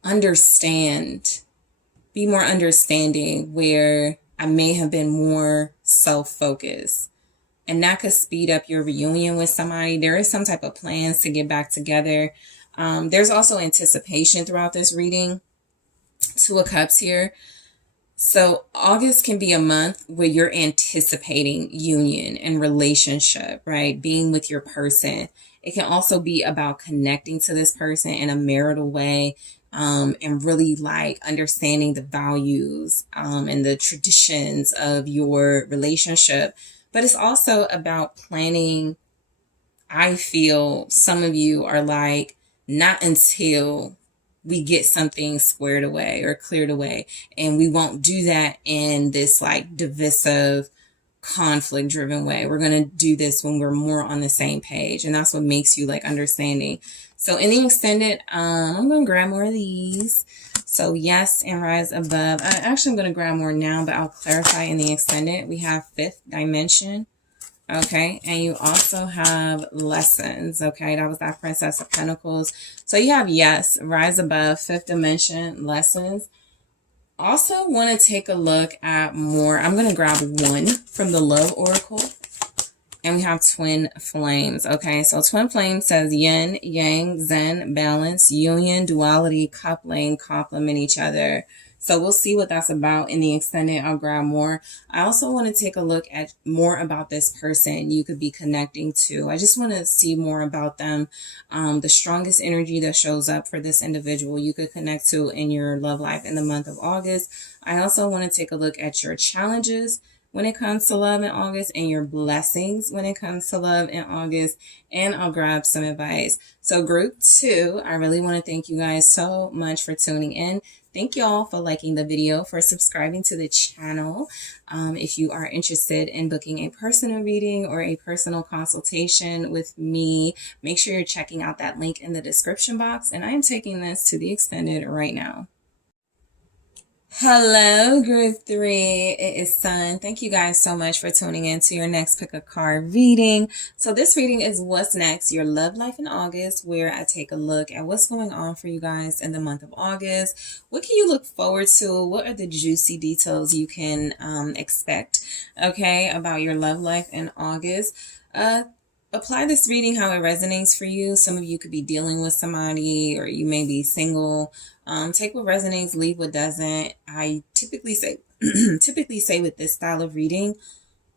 understand, be more understanding where I may have been more self-focused. And that could speed up your reunion with somebody. There is some type of plans to get back together. There's also anticipation throughout this reading. Two of Cups here. So August can be a month where you're anticipating union and relationship, right? Being with your person. It can also be about connecting to this person in a marital way, and really like understanding the values, and the traditions of your relationship. But it's also about planning. I feel some of you are like, not until we get something squared away or cleared away. And we won't do that in this like divisive, conflict driven way. We're going to do this when we're more on the same page. And that's what makes you like understanding. So in the extended, I'm going to grab more of these. So yes, and rise above. I'm going to grab more now, but I'll clarify in the extended. We have fifth dimension. Okay, and you also have lessons. Okay, that was that Princess of Pentacles. So you have yes, rise above, fifth dimension, lessons. Also want to take a look at more. I'm going to grab one from the Love Oracle. And we have twin flames. Okay, so twin flame says yin, yang, zen, balance, union, duality, coupling, complement each other. So we'll see what that's about in the extended. I'll grab more. I also want to take a look at more about this person you could be connecting to. I just want to see more about them. The strongest energy that shows up for this individual you could connect to in your love life in the month of August. I also want to take a look at your challenges when it comes to love in August and your blessings when it comes to love in August. And I'll grab some advice. So group 2, I really want to thank you guys so much for tuning in. Thank y'all for liking the video, for subscribing to the channel. If you are interested in booking a personal reading or a personal consultation with me, make sure you're checking out that link in the description box. And I am taking this to the extended right now. Hello, group 3. It is Sun. Thank you guys so much for tuning in to your next pick a card reading. So this reading is what's next, your love life in August, where I take a look at what's going on for you guys in the month of August. What can you look forward to? What are the juicy details you can expect, okay, about your love life in August? Apply this reading how it resonates for you. Some of you could be dealing with somebody, or you may be single. Take what resonates, leave what doesn't. I typically say with this style of reading,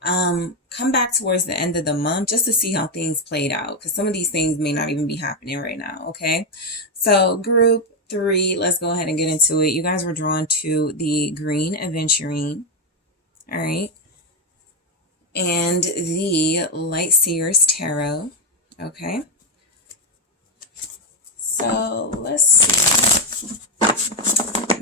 come back towards the end of the month just to see how things played out, because some of these things may not even be happening right now. Okay, so group 3, let's go ahead and get into it. You guys were drawn to the green aventurine, all right, and the Light Seers Tarot. Okay, so let's see.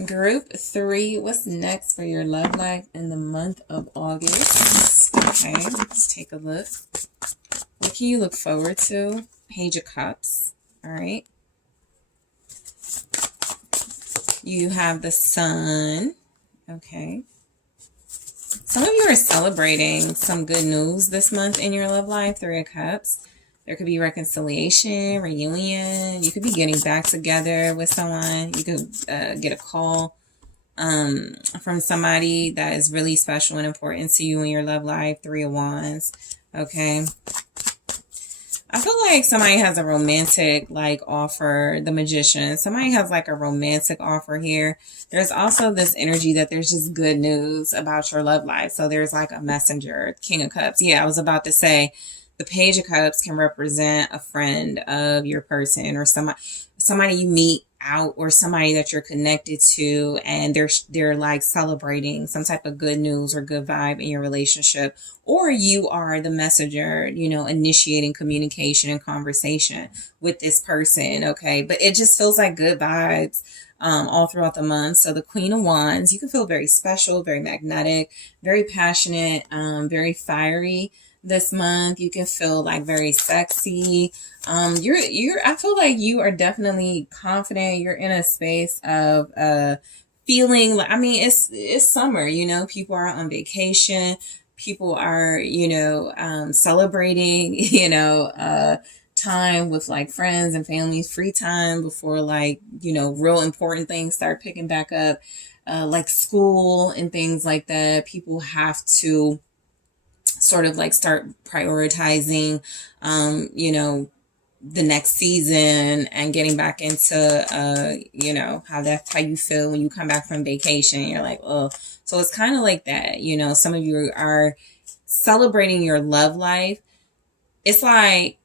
Group 3, what's next for your love life in the month of August? Okay, let's take a look. What can you look forward to? Page of Cups. All right. You have the Sun. Okay. Some of you are celebrating some good news this month in your love life. 3 of Cups. There could be reconciliation, reunion. You could be getting back together with someone. You could get a call from somebody that is really special and important to you in your love life. 3 of Wands. Okay. I feel like somebody has a romantic like offer, the Magician. Somebody has like a romantic offer here. There's also this energy that there's just good news about your love life. So there's like a messenger, King of Cups. Yeah, I was about to say the Page of Cups can represent a friend of your person or somebody you meet out or somebody that you're connected to, and they're like celebrating some type of good news or good vibe in your relationship, or you are the messenger, you know, initiating communication and conversation with this person. Okay, but it just feels like good vibes all throughout the month. So the Queen of Wands, you can feel very special, very magnetic, very passionate, very fiery this month. You can feel like very sexy. I feel like you are definitely confident. You're in a space of feeling like, I mean, it's summer, you know, people are on vacation, people are, you know, celebrating, you know, time with like friends and families, free time before like, you know, real important things start picking back up, like school and things like that. People have to sort of like start prioritizing, you know, the next season and getting back into, you know, that's how you feel when you come back from vacation. You're like, oh, so it's kind of like that. You know, some of you are celebrating your love life. It's like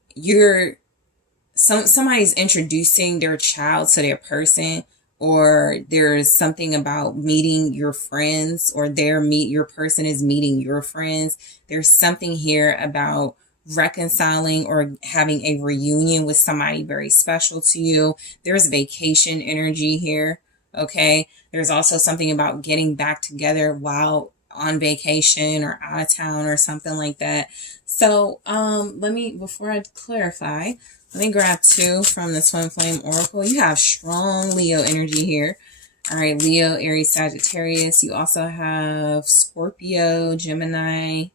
somebody's introducing their child to their person, or there's something about meeting your friends, or your person is meeting your friends. There's something here about reconciling or having a reunion with somebody very special to you. There's vacation energy here. Okay. There's also something about getting back together while on vacation or out of town or something like that. So, before I clarify, let me grab two from the Twin Flame Oracle. You have strong Leo energy here. All right, Leo, Aries, Sagittarius. You also have Scorpio, Gemini,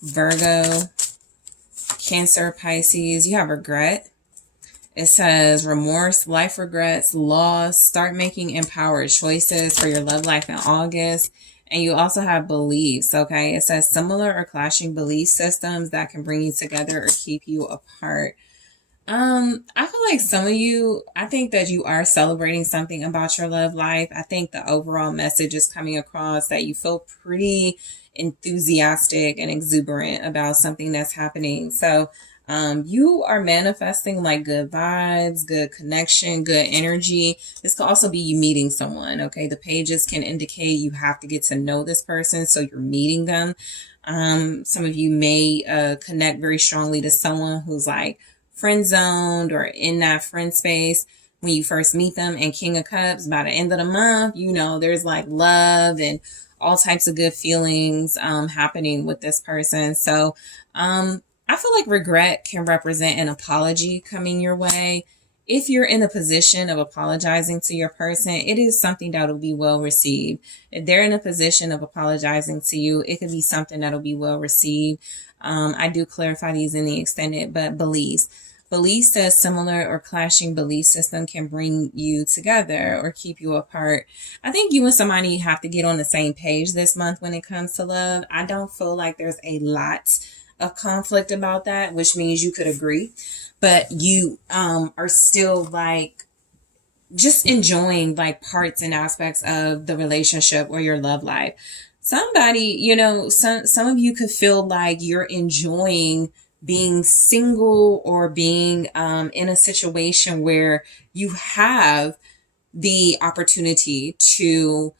Virgo, Cancer, Pisces. You have regret. It says remorse, life regrets, loss. Start making empowered choices for your love life in August. And you also have beliefs, okay? It says similar or clashing belief systems that can bring you together or keep you apart. I feel like some of you, I think that you are celebrating something about your love life. I think the overall message is coming across that you feel pretty enthusiastic and exuberant about something that's happening. So, you are manifesting like good vibes, good connection, good energy. This could also be you meeting someone, okay? The pages can indicate you have to get to know this person, so you're meeting them. Some of you may connect very strongly to someone who's like friend zoned or in that friend space when you first meet them. And King of Cups, by the end of the month, you know, there's like love and all types of good feelings happening with this person. So I feel like regret can represent an apology coming your way. If you're in a position of apologizing to your person, it is something that will be well received. If they're in a position of apologizing to you, it could be something that will be well received. I do clarify these in the extended, but beliefs. Belief says similar or clashing belief system can bring you together or keep you apart. I think you and somebody have to get on the same page this month when it comes to love. I don't feel like there's a lot of conflict about that, which means you could agree, but you are still like just enjoying like parts and aspects of the relationship or your love life. Somebody, you know, some of you could feel like you're enjoying being single or being in a situation where you have the opportunity to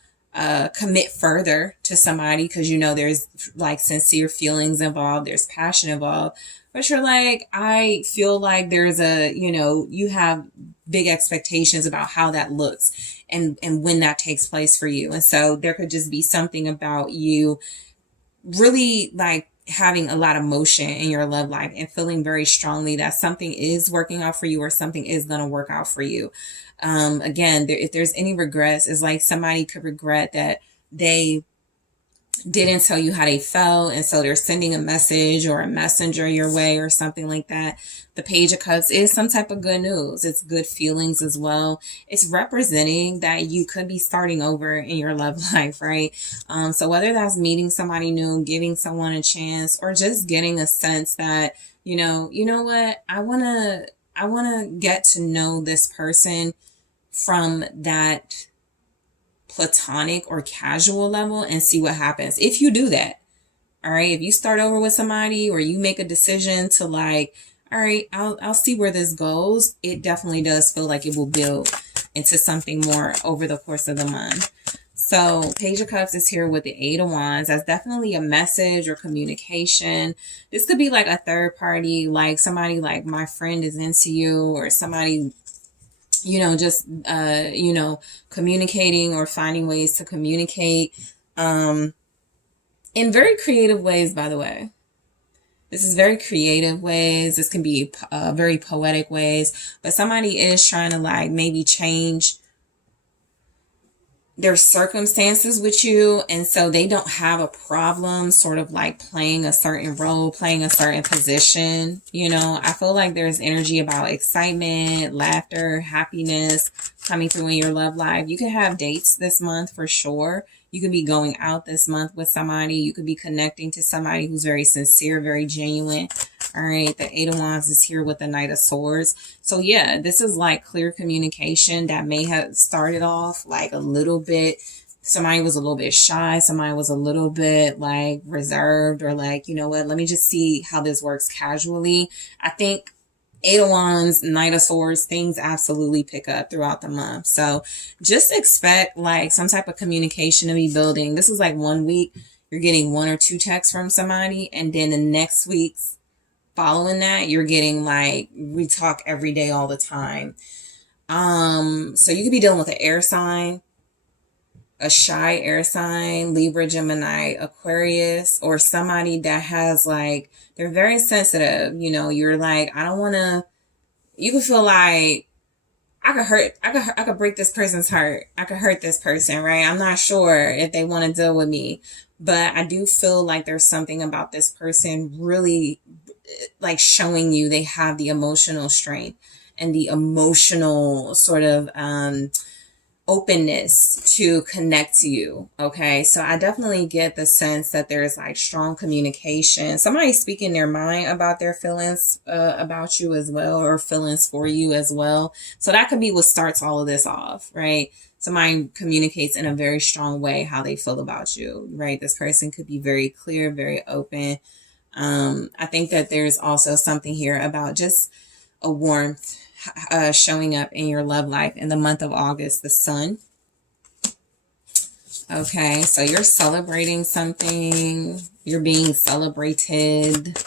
commit further to somebody, because you know there's like sincere feelings involved, there's passion involved, but you're like, I feel like there's you have big expectations about how that looks and when that takes place for you. And so there could just be something about you really like having a lot of motion in your love life and feeling very strongly that something is working out for you or something is going to work out for you. Again, if there's any regrets, it's like somebody could regret that they didn't tell you how they felt, and so they're sending a message or a messenger your way or something like that. The Page of Cups is some type of good news. It's good feelings as well. It's representing that you could be starting over in your love life, right? So whether that's meeting somebody new, giving someone a chance, or just getting a sense that You know what? I want to get to know this person from that platonic or casual level and see what happens. If you do that, all right, if you start over with somebody or you make a decision to like, all right, I'll see where this goes, it definitely does feel like it will build into something more over the course of the month. So Page of Cups is here with the Eight of Wands. That's definitely a message or communication. This could be like a third party, like somebody like my friend is into you, or somebody, just, communicating or finding ways to communicate in very creative ways, by the way. This is very creative ways. This can be very poetic ways, but somebody is trying to like maybe change their circumstances with you, and so they don't have a problem sort of like playing a certain role, playing a certain position. I feel like there's energy about excitement, laughter, happiness coming through in your love life. You can have dates this month for sure. You could be going out this month with somebody. You could be connecting to somebody who's very sincere, very genuine. All right, the Eight of Wands is here with the Knight of Swords. So yeah, this is like clear communication that may have started off like a little bit. Somebody was a little bit shy. Somebody was a little bit like reserved, or like, you know what, let me just see how this works casually. I think Eight of Wands, Knight of Swords, things absolutely pick up throughout the month. So just expect like some type of communication to be building. This is like 1 week, you're getting 1 or 2 texts from somebody, and then the next week's following that, you're getting like, we talk every day, all the time. So you could be dealing with an air sign, a shy air sign, Libra, Gemini, Aquarius, or somebody that has like, they're very sensitive. You're like, I don't want to, you could feel like I could break this person's heart. I could hurt this person, right? I'm not sure if they want to deal with me, but I do feel like there's something about this person really like showing you they have the emotional strength and the emotional sort of openness to connect to you. Okay, so I definitely get the sense that there's like strong communication. Somebody speaking their mind about their feelings about you as well, or feelings for you as well. So that could be what starts all of this off, right? Somebody communicates in a very strong way how they feel about you, right? This person could be very clear, very open. I think that there's also something here about just a warmth showing up in your love life in the month of August, the sun. Okay, so you're celebrating something. You're being celebrated.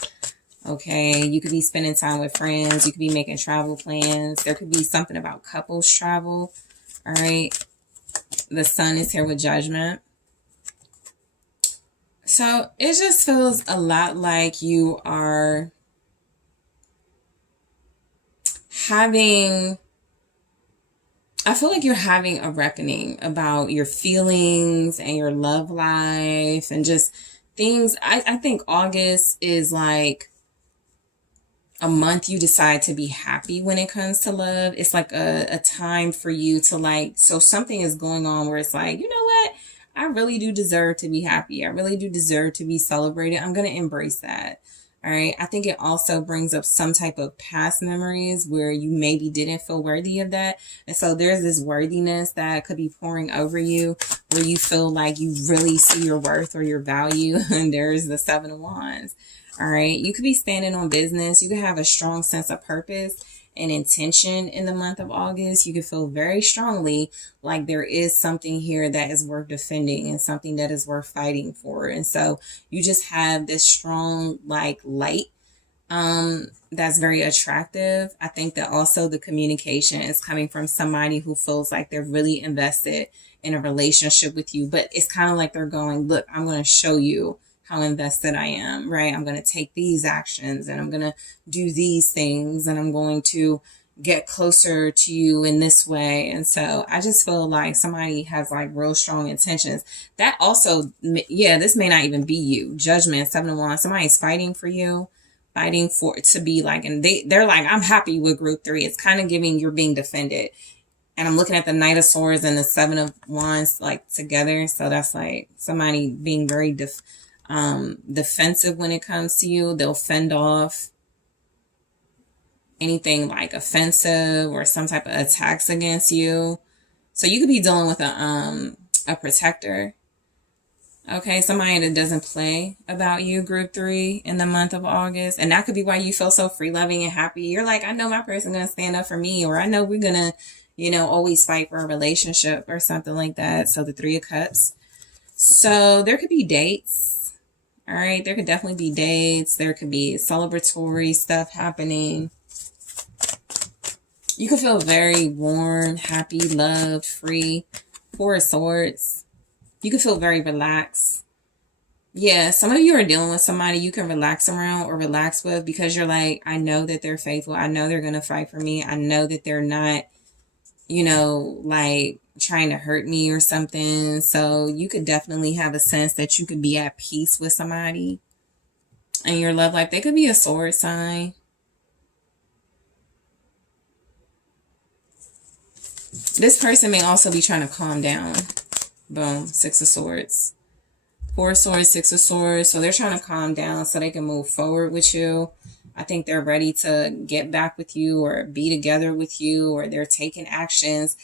Okay, you could be spending time with friends. You could be making travel plans. There could be something about couples travel. All right, the sun is here with Judgment. So it just feels a lot like you are having, I feel like you're having a reckoning about your feelings and your love life and just things. I think August is like a month you decide to be happy when it comes to love. It's like a time for you to like, so something is going on where it's like, you know what? I really do deserve to be happy. I really do deserve to be celebrated. I'm going to embrace that. All right. I think it also brings up some type of past memories where you maybe didn't feel worthy of that. And so there's this worthiness that could be pouring over you where you feel like you really see your worth or your value. And there's the Seven of Wands. All right. You could be standing on business. You could have a strong sense of purpose and intention in the month of August. You could feel very strongly like there is something here that is worth defending and something that is worth fighting for. And so you just have this strong like light that's very attractive. I think that also the communication is coming from somebody who feels like they're really invested in a relationship with you, but it's kind of like they're going, look, I'm going to show you how invested I am, right? I'm going to take these actions and I'm going to do these things and I'm going to get closer to you in this way. And so I just feel like somebody has like real strong intentions. That also, yeah, this may not even be you. Judgment, Seven of Wands, somebody's fighting for you, fighting for it to be like, and they're like, I'm happy with group 3. It's kind of giving you're being defended. And I'm looking at the Knight of Swords and the Seven of Wands like together. So that's like somebody being very defensive when it comes to you. They'll fend off anything like offensive or some type of attacks against you. So you could be dealing with a protector. Okay, somebody that doesn't play about you, group 3, in the month of August. And that could be why you feel so free, loving, and happy. You're like, I know my person going to stand up for me, or I know we're going to, you know, always fight for a relationship or something like that. So the 3 of Cups. So there could be dates. All right, there could definitely be dates. There could be celebratory stuff happening. You could feel very warm, happy, loved, free. 4 of Swords. You can feel very relaxed. Yeah, some of you are dealing with somebody you can relax around or relax with because you're like, I know that they're faithful. I know they're going to fight for me. I know that they're not, you know, like trying to hurt me or something. So you could definitely have a sense that you could be at peace with somebody in your love life. They could be a sword sign. This person may also be trying to calm down. Boom, 6 of Swords. 4 of Swords, 6 of Swords. So they're trying to calm down so they can move forward with you. I think they're ready to get back with you or be together with you, or they're taking actions.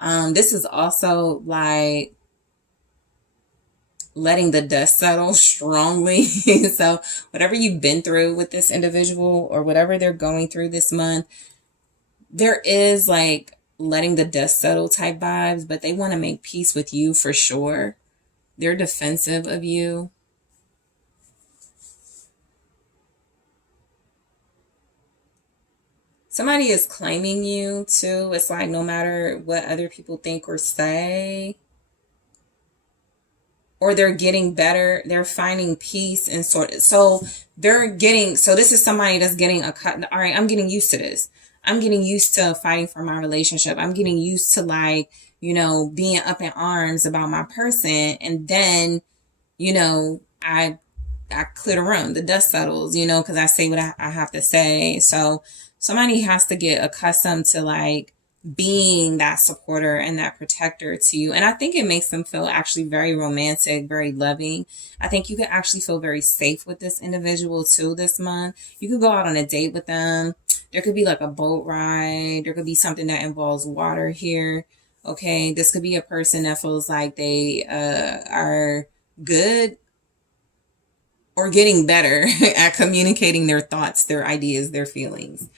This is also like letting the dust settle strongly. So whatever you've been through with this individual or whatever they're going through this month, there is like letting the dust settle type vibes, but they want to make peace with you for sure. They're defensive of you. Somebody is claiming you too. It's like no matter what other people think or say, or they're getting better, they're finding peace and so this is somebody that's getting a cut. All right, I'm getting used to this. I'm getting used to fighting for my relationship. I'm getting used to like, you know, being up in arms about my person. And then, you know, I clear the room, the dust settles, you know, because I say what I have to say. So somebody has to get accustomed to like being that supporter and that protector to you. And I think it makes them feel actually very romantic, very loving. I think you can actually feel very safe with this individual too this month. You could go out on a date with them. There could be like a boat ride. There could be something that involves water here. Okay, this could be a person that feels like they are good or getting better at communicating their thoughts, their ideas, their feelings,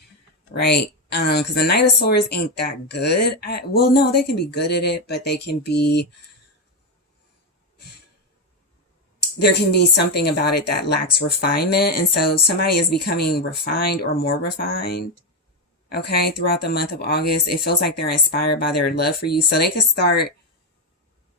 right? Because the Knight of Swords ain't that good. Well, no, they can be good at it, but there can be something about it that lacks refinement. And so somebody is becoming refined or more refined. Okay, throughout the month of August, it feels like they're inspired by their love for you. So they could start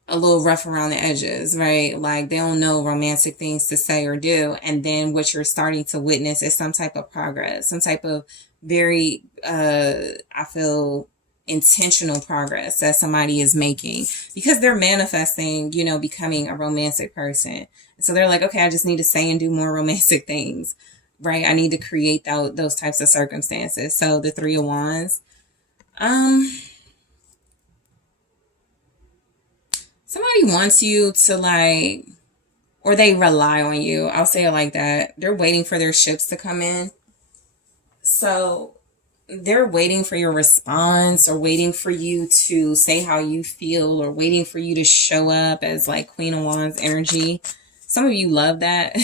a little rough around the edges, right? Like they don't know romantic things to say or do. And then what you're starting to witness is some type of progress, some type of very, I feel, intentional progress that somebody is making because they're manifesting, you know, becoming a romantic person. So they're like, okay, I just need to say and do more romantic things, right? I need to create those types of circumstances. So the 3 of Wands, somebody wants you to like, or they rely on you. I'll say it like that. They're waiting for their ships to come in. So they're waiting for your response or waiting for you to say how you feel or waiting for you to show up as like Queen of Wands energy. Some of you love that,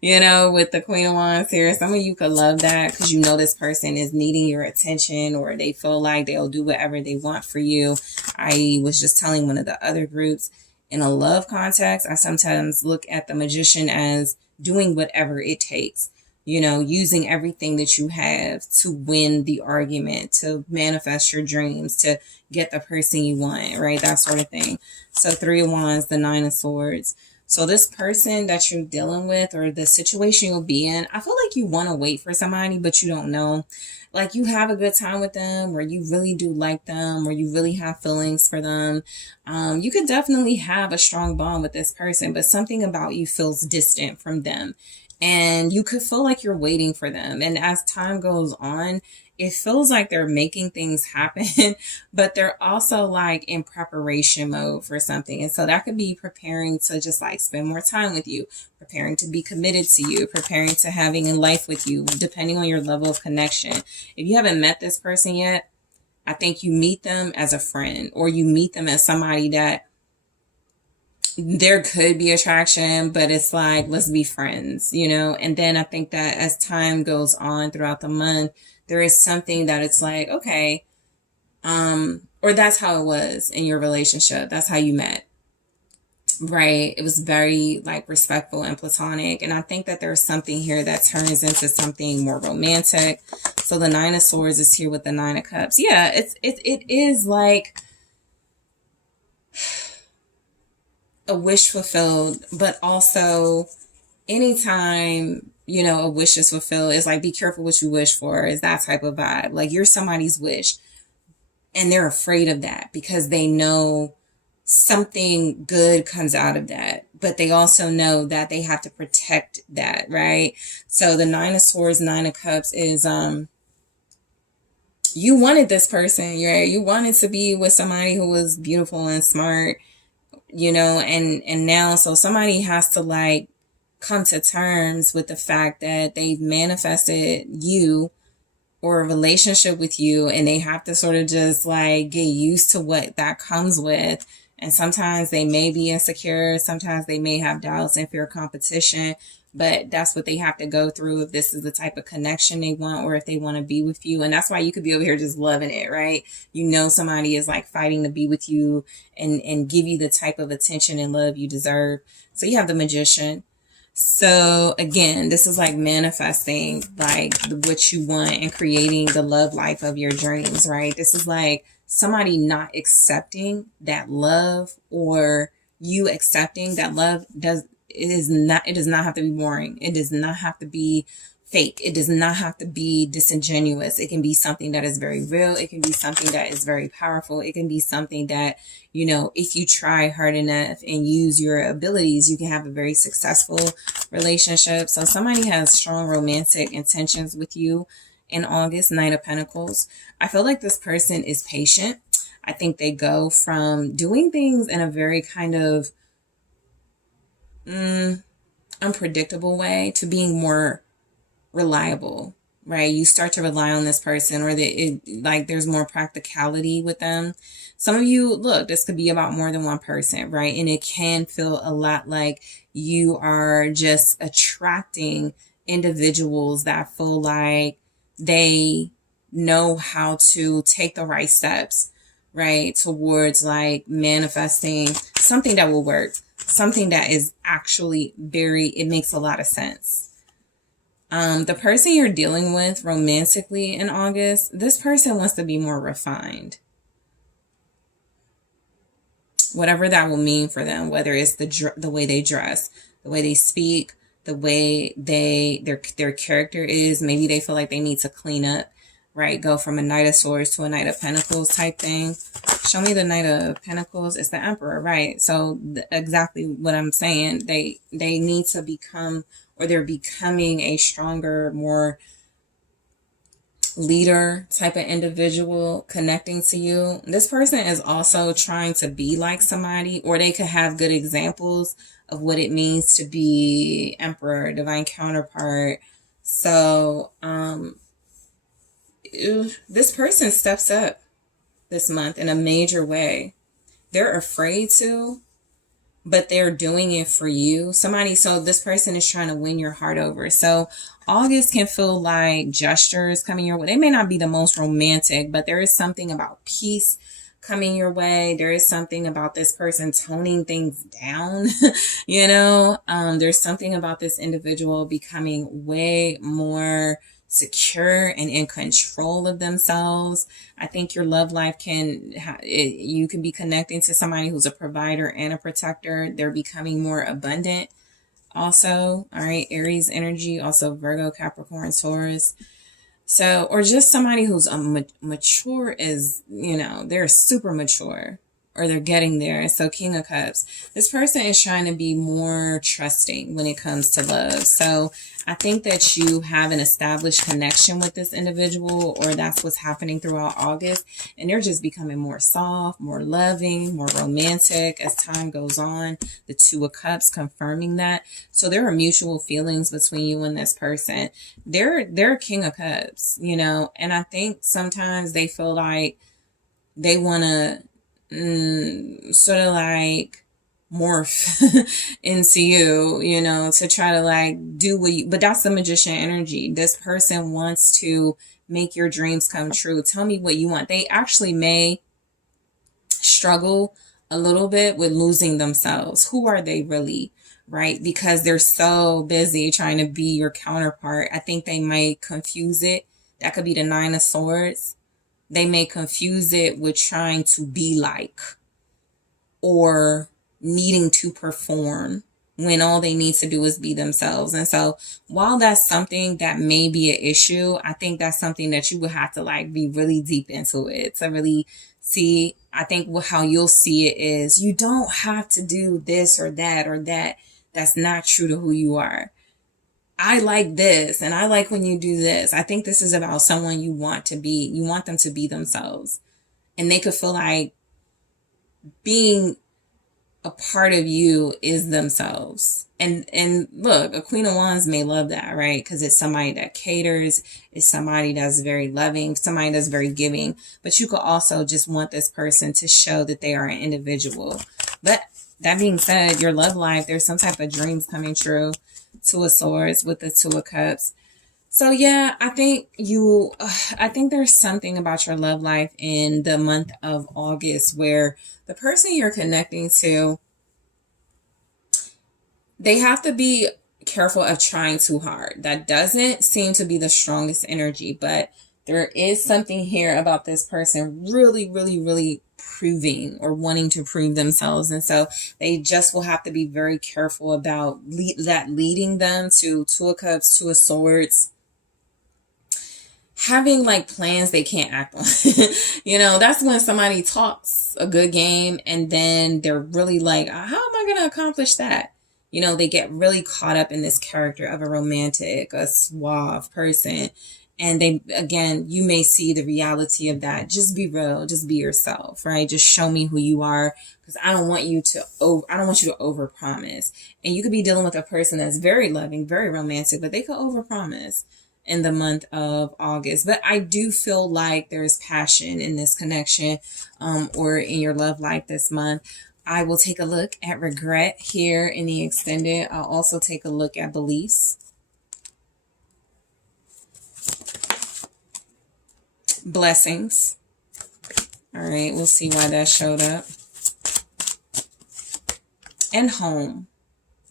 you know, with the Queen of Wands here. Some of you could love that because you know this person is needing your attention or they feel like they'll do whatever they want for you. I was just telling one of the other groups in a love context, I sometimes look at the Magician as doing whatever it takes. You know, using everything that you have to win the argument, to manifest your dreams, to get the person you want, right? That sort of thing. So 3 of Wands, the 9 of Swords. So this person that you're dealing with or the situation you'll be in, I feel like you want to wait for somebody, but you don't know. Like you have a good time with them or you really do like them or you really have feelings for them. You could definitely have a strong bond with this person, but something about you feels distant from them. And you could feel like you're waiting for them. And as time goes on, it feels like they're making things happen, but they're also like in preparation mode for something. And so that could be preparing to just like spend more time with you, preparing to be committed to you, preparing to having a life with you, depending on your level of connection. If you haven't met this person yet, I think you meet them as a friend, or you meet them as somebody that there could be attraction, but it's like, let's be friends, you know? And then I think that as time goes on throughout the month, there is something that it's like, okay, or that's how it was in your relationship. That's how you met, right? It was very like respectful and platonic. And I think that there's something here that turns into something more romantic. So the Nine of Swords is here with the Nine of Cups. Yeah, it is like a wish fulfilled, but also anytime, you know, a wish is fulfilled, it's like, be careful what you wish for, is that type of vibe. Like, you're somebody's wish and they're afraid of that because they know something good comes out of that, but they also know that they have to protect that, right? So the Nine of Swords, Nine of Cups is, you wanted this person, right? You wanted to be with somebody who was beautiful and smart, you know, and now, so somebody has to like come to terms with the fact that they've manifested you or a relationship with you, and they have to sort of just like get used to what that comes with. And sometimes they may be insecure, sometimes they may have doubts and fear of competition, but that's what they have to go through if this is the type of connection they want, or if they want to be with you. And that's why you could be over here just loving it, right? You know, somebody is like fighting to be with you and give you the type of attention and love you deserve. So you have the Magician. So again, this is like manifesting like what you want and creating the love life of your dreams, right? This is like somebody not accepting that love, or you accepting that love it does not have to be boring. It does not have to be fake. It does not have to be disingenuous. It can be something that is very real. It can be something that is very powerful. It can be something that, you know, if you try hard enough and use your abilities, you can have a very successful relationship. So somebody has strong romantic intentions with you in August. Knight of Pentacles. I feel like this person is patient. I think they go from doing things in a very kind of unpredictable way to being more reliable, right? You start to rely on this person, or there's more practicality with them. Some of you, look, this could be about more than one person, right? And it can feel a lot like you are just attracting individuals that feel like they know how to take the right steps, right, towards like manifesting something that will work, something that is actually it makes a lot of sense. The person you're dealing with romantically in August, this person wants to be more refined. Whatever that will mean for them, whether it's the way they dress, the way they speak, the way their character is. Maybe they feel like they need to clean up, right? Go from a Knight of Swords to a Knight of Pentacles type thing. Show me the Knight of Pentacles. It's the Emperor, right? So exactly what I'm saying. They need to become, or they're becoming a stronger, more leader type of individual connecting to you. This person is also trying to be like somebody, or they could have good examples of what it means to be Emperor, divine counterpart. So this person steps up this month in a major way. They're afraid to, but they're doing it for you. So this person is trying to win your heart over. So August can feel like gestures coming your way. They may not be the most romantic, but there is something about peace coming your way. There is something about this person toning things down. You know, there's something about this individual becoming way more secure and in control of themselves. I think your love life you can be connecting to somebody who's a provider and a protector. They're becoming more abundant also. All right, Aries energy, also Virgo, Capricorn, Taurus. So, or just somebody who's mature, is, you know, they're super mature, or they're getting there. So King of Cups. This person is trying to be more trusting when it comes to love. So I think that you have an established connection with this individual, or that's what's happening throughout August. And they're just becoming more soft, more loving, more romantic as time goes on. The Two of Cups confirming that. So there are mutual feelings between you and this person. They're King of Cups, you know, and I think sometimes they feel like they want to sort of like morph into you, you know, to try to like do what you, but that's the Magician energy. This person wants to make your dreams come true. Tell me what you want. They actually may struggle a little bit with losing themselves. Who are they really? Right? Because they're so busy trying to be your counterpart. I think they might confuse it. That could be the Nine of Swords. They may confuse it with trying to be like, or needing to perform, when all they need to do is be themselves. And so while that's something that may be an issue, I think that's something that you would have to like be really deep into it to really see. I think how you'll see it is you don't have to do this or that or that. That's not true to who you are. I like this and I like when you do this. I think this is about someone you want to be. You want them to be themselves. And they could feel like being a part of you is themselves. And look, a Queen of Wands may love that, right? Because it's somebody that caters, it's somebody that's very loving, somebody that's very giving. But you could also just want this person to show that they are an individual. But that being said, your love life, there's some type of dreams coming true. Two of Swords with the Two of Cups. So yeah, I think there's something about your love life in the month of August where the person you're connecting to, they have to be careful of trying too hard. That doesn't seem to be the strongest energy, but there is something here about this person really, really, really proving or wanting to prove themselves. And so they just will have to be very careful about that leading them to Two of Cups, Two of Swords, having like plans they can't act on. You know, that's when somebody talks a good game and then they're really like, how am I going to accomplish that? You know, they get really caught up in this character of a romantic, a suave person. And they, again, you may see the reality of that. Just be real. Just be yourself, right? Just show me who you are, because I don't want you to overpromise. And you could be dealing with a person that's very loving, very romantic, but they could overpromise in the month of August. But I do feel like there's passion in this connection, or in your love life this month. I will take a look at regret here in the extended. I'll also take a look at beliefs. Blessings. All right, we'll see why that showed up. And home.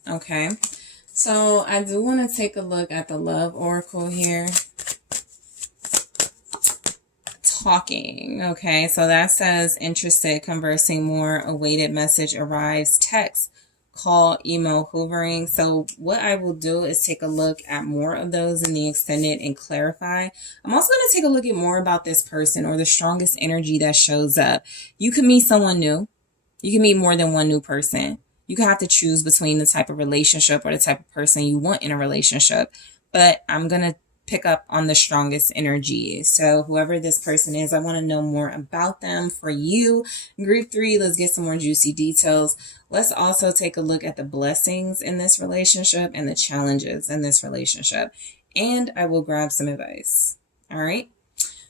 Okay, so I do want to take a look at the love oracle here. Talking. Okay, so that says interested, conversing more, awaited message arrives, text, call, email, hoovering. So what I will do is take a look at more of those in the extended and clarify. I'm also going to take a look at more about this person or the strongest energy that shows up. You could meet someone new. You can meet more than one new person. You can have to choose between the type of relationship or the type of person you want in a relationship. But I'm going to pick up on the strongest energy. So whoever this person is, I want to know more about them for you. Group 3, let's get some more juicy details. Let's also take a look at the blessings in this relationship and the challenges in this relationship. And I will grab some advice. All right.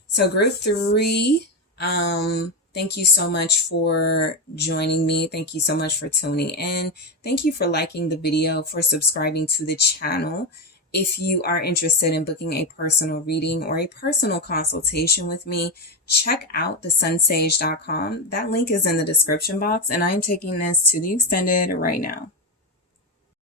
So group 3, thank you so much for joining me. Thank you so much for tuning in. Thank you for liking the video, for subscribing to the channel. If you are interested in booking a personal reading or a personal consultation with me, check out TheSunSage.com. That link is in the description box, and I'm taking this to the extended right now.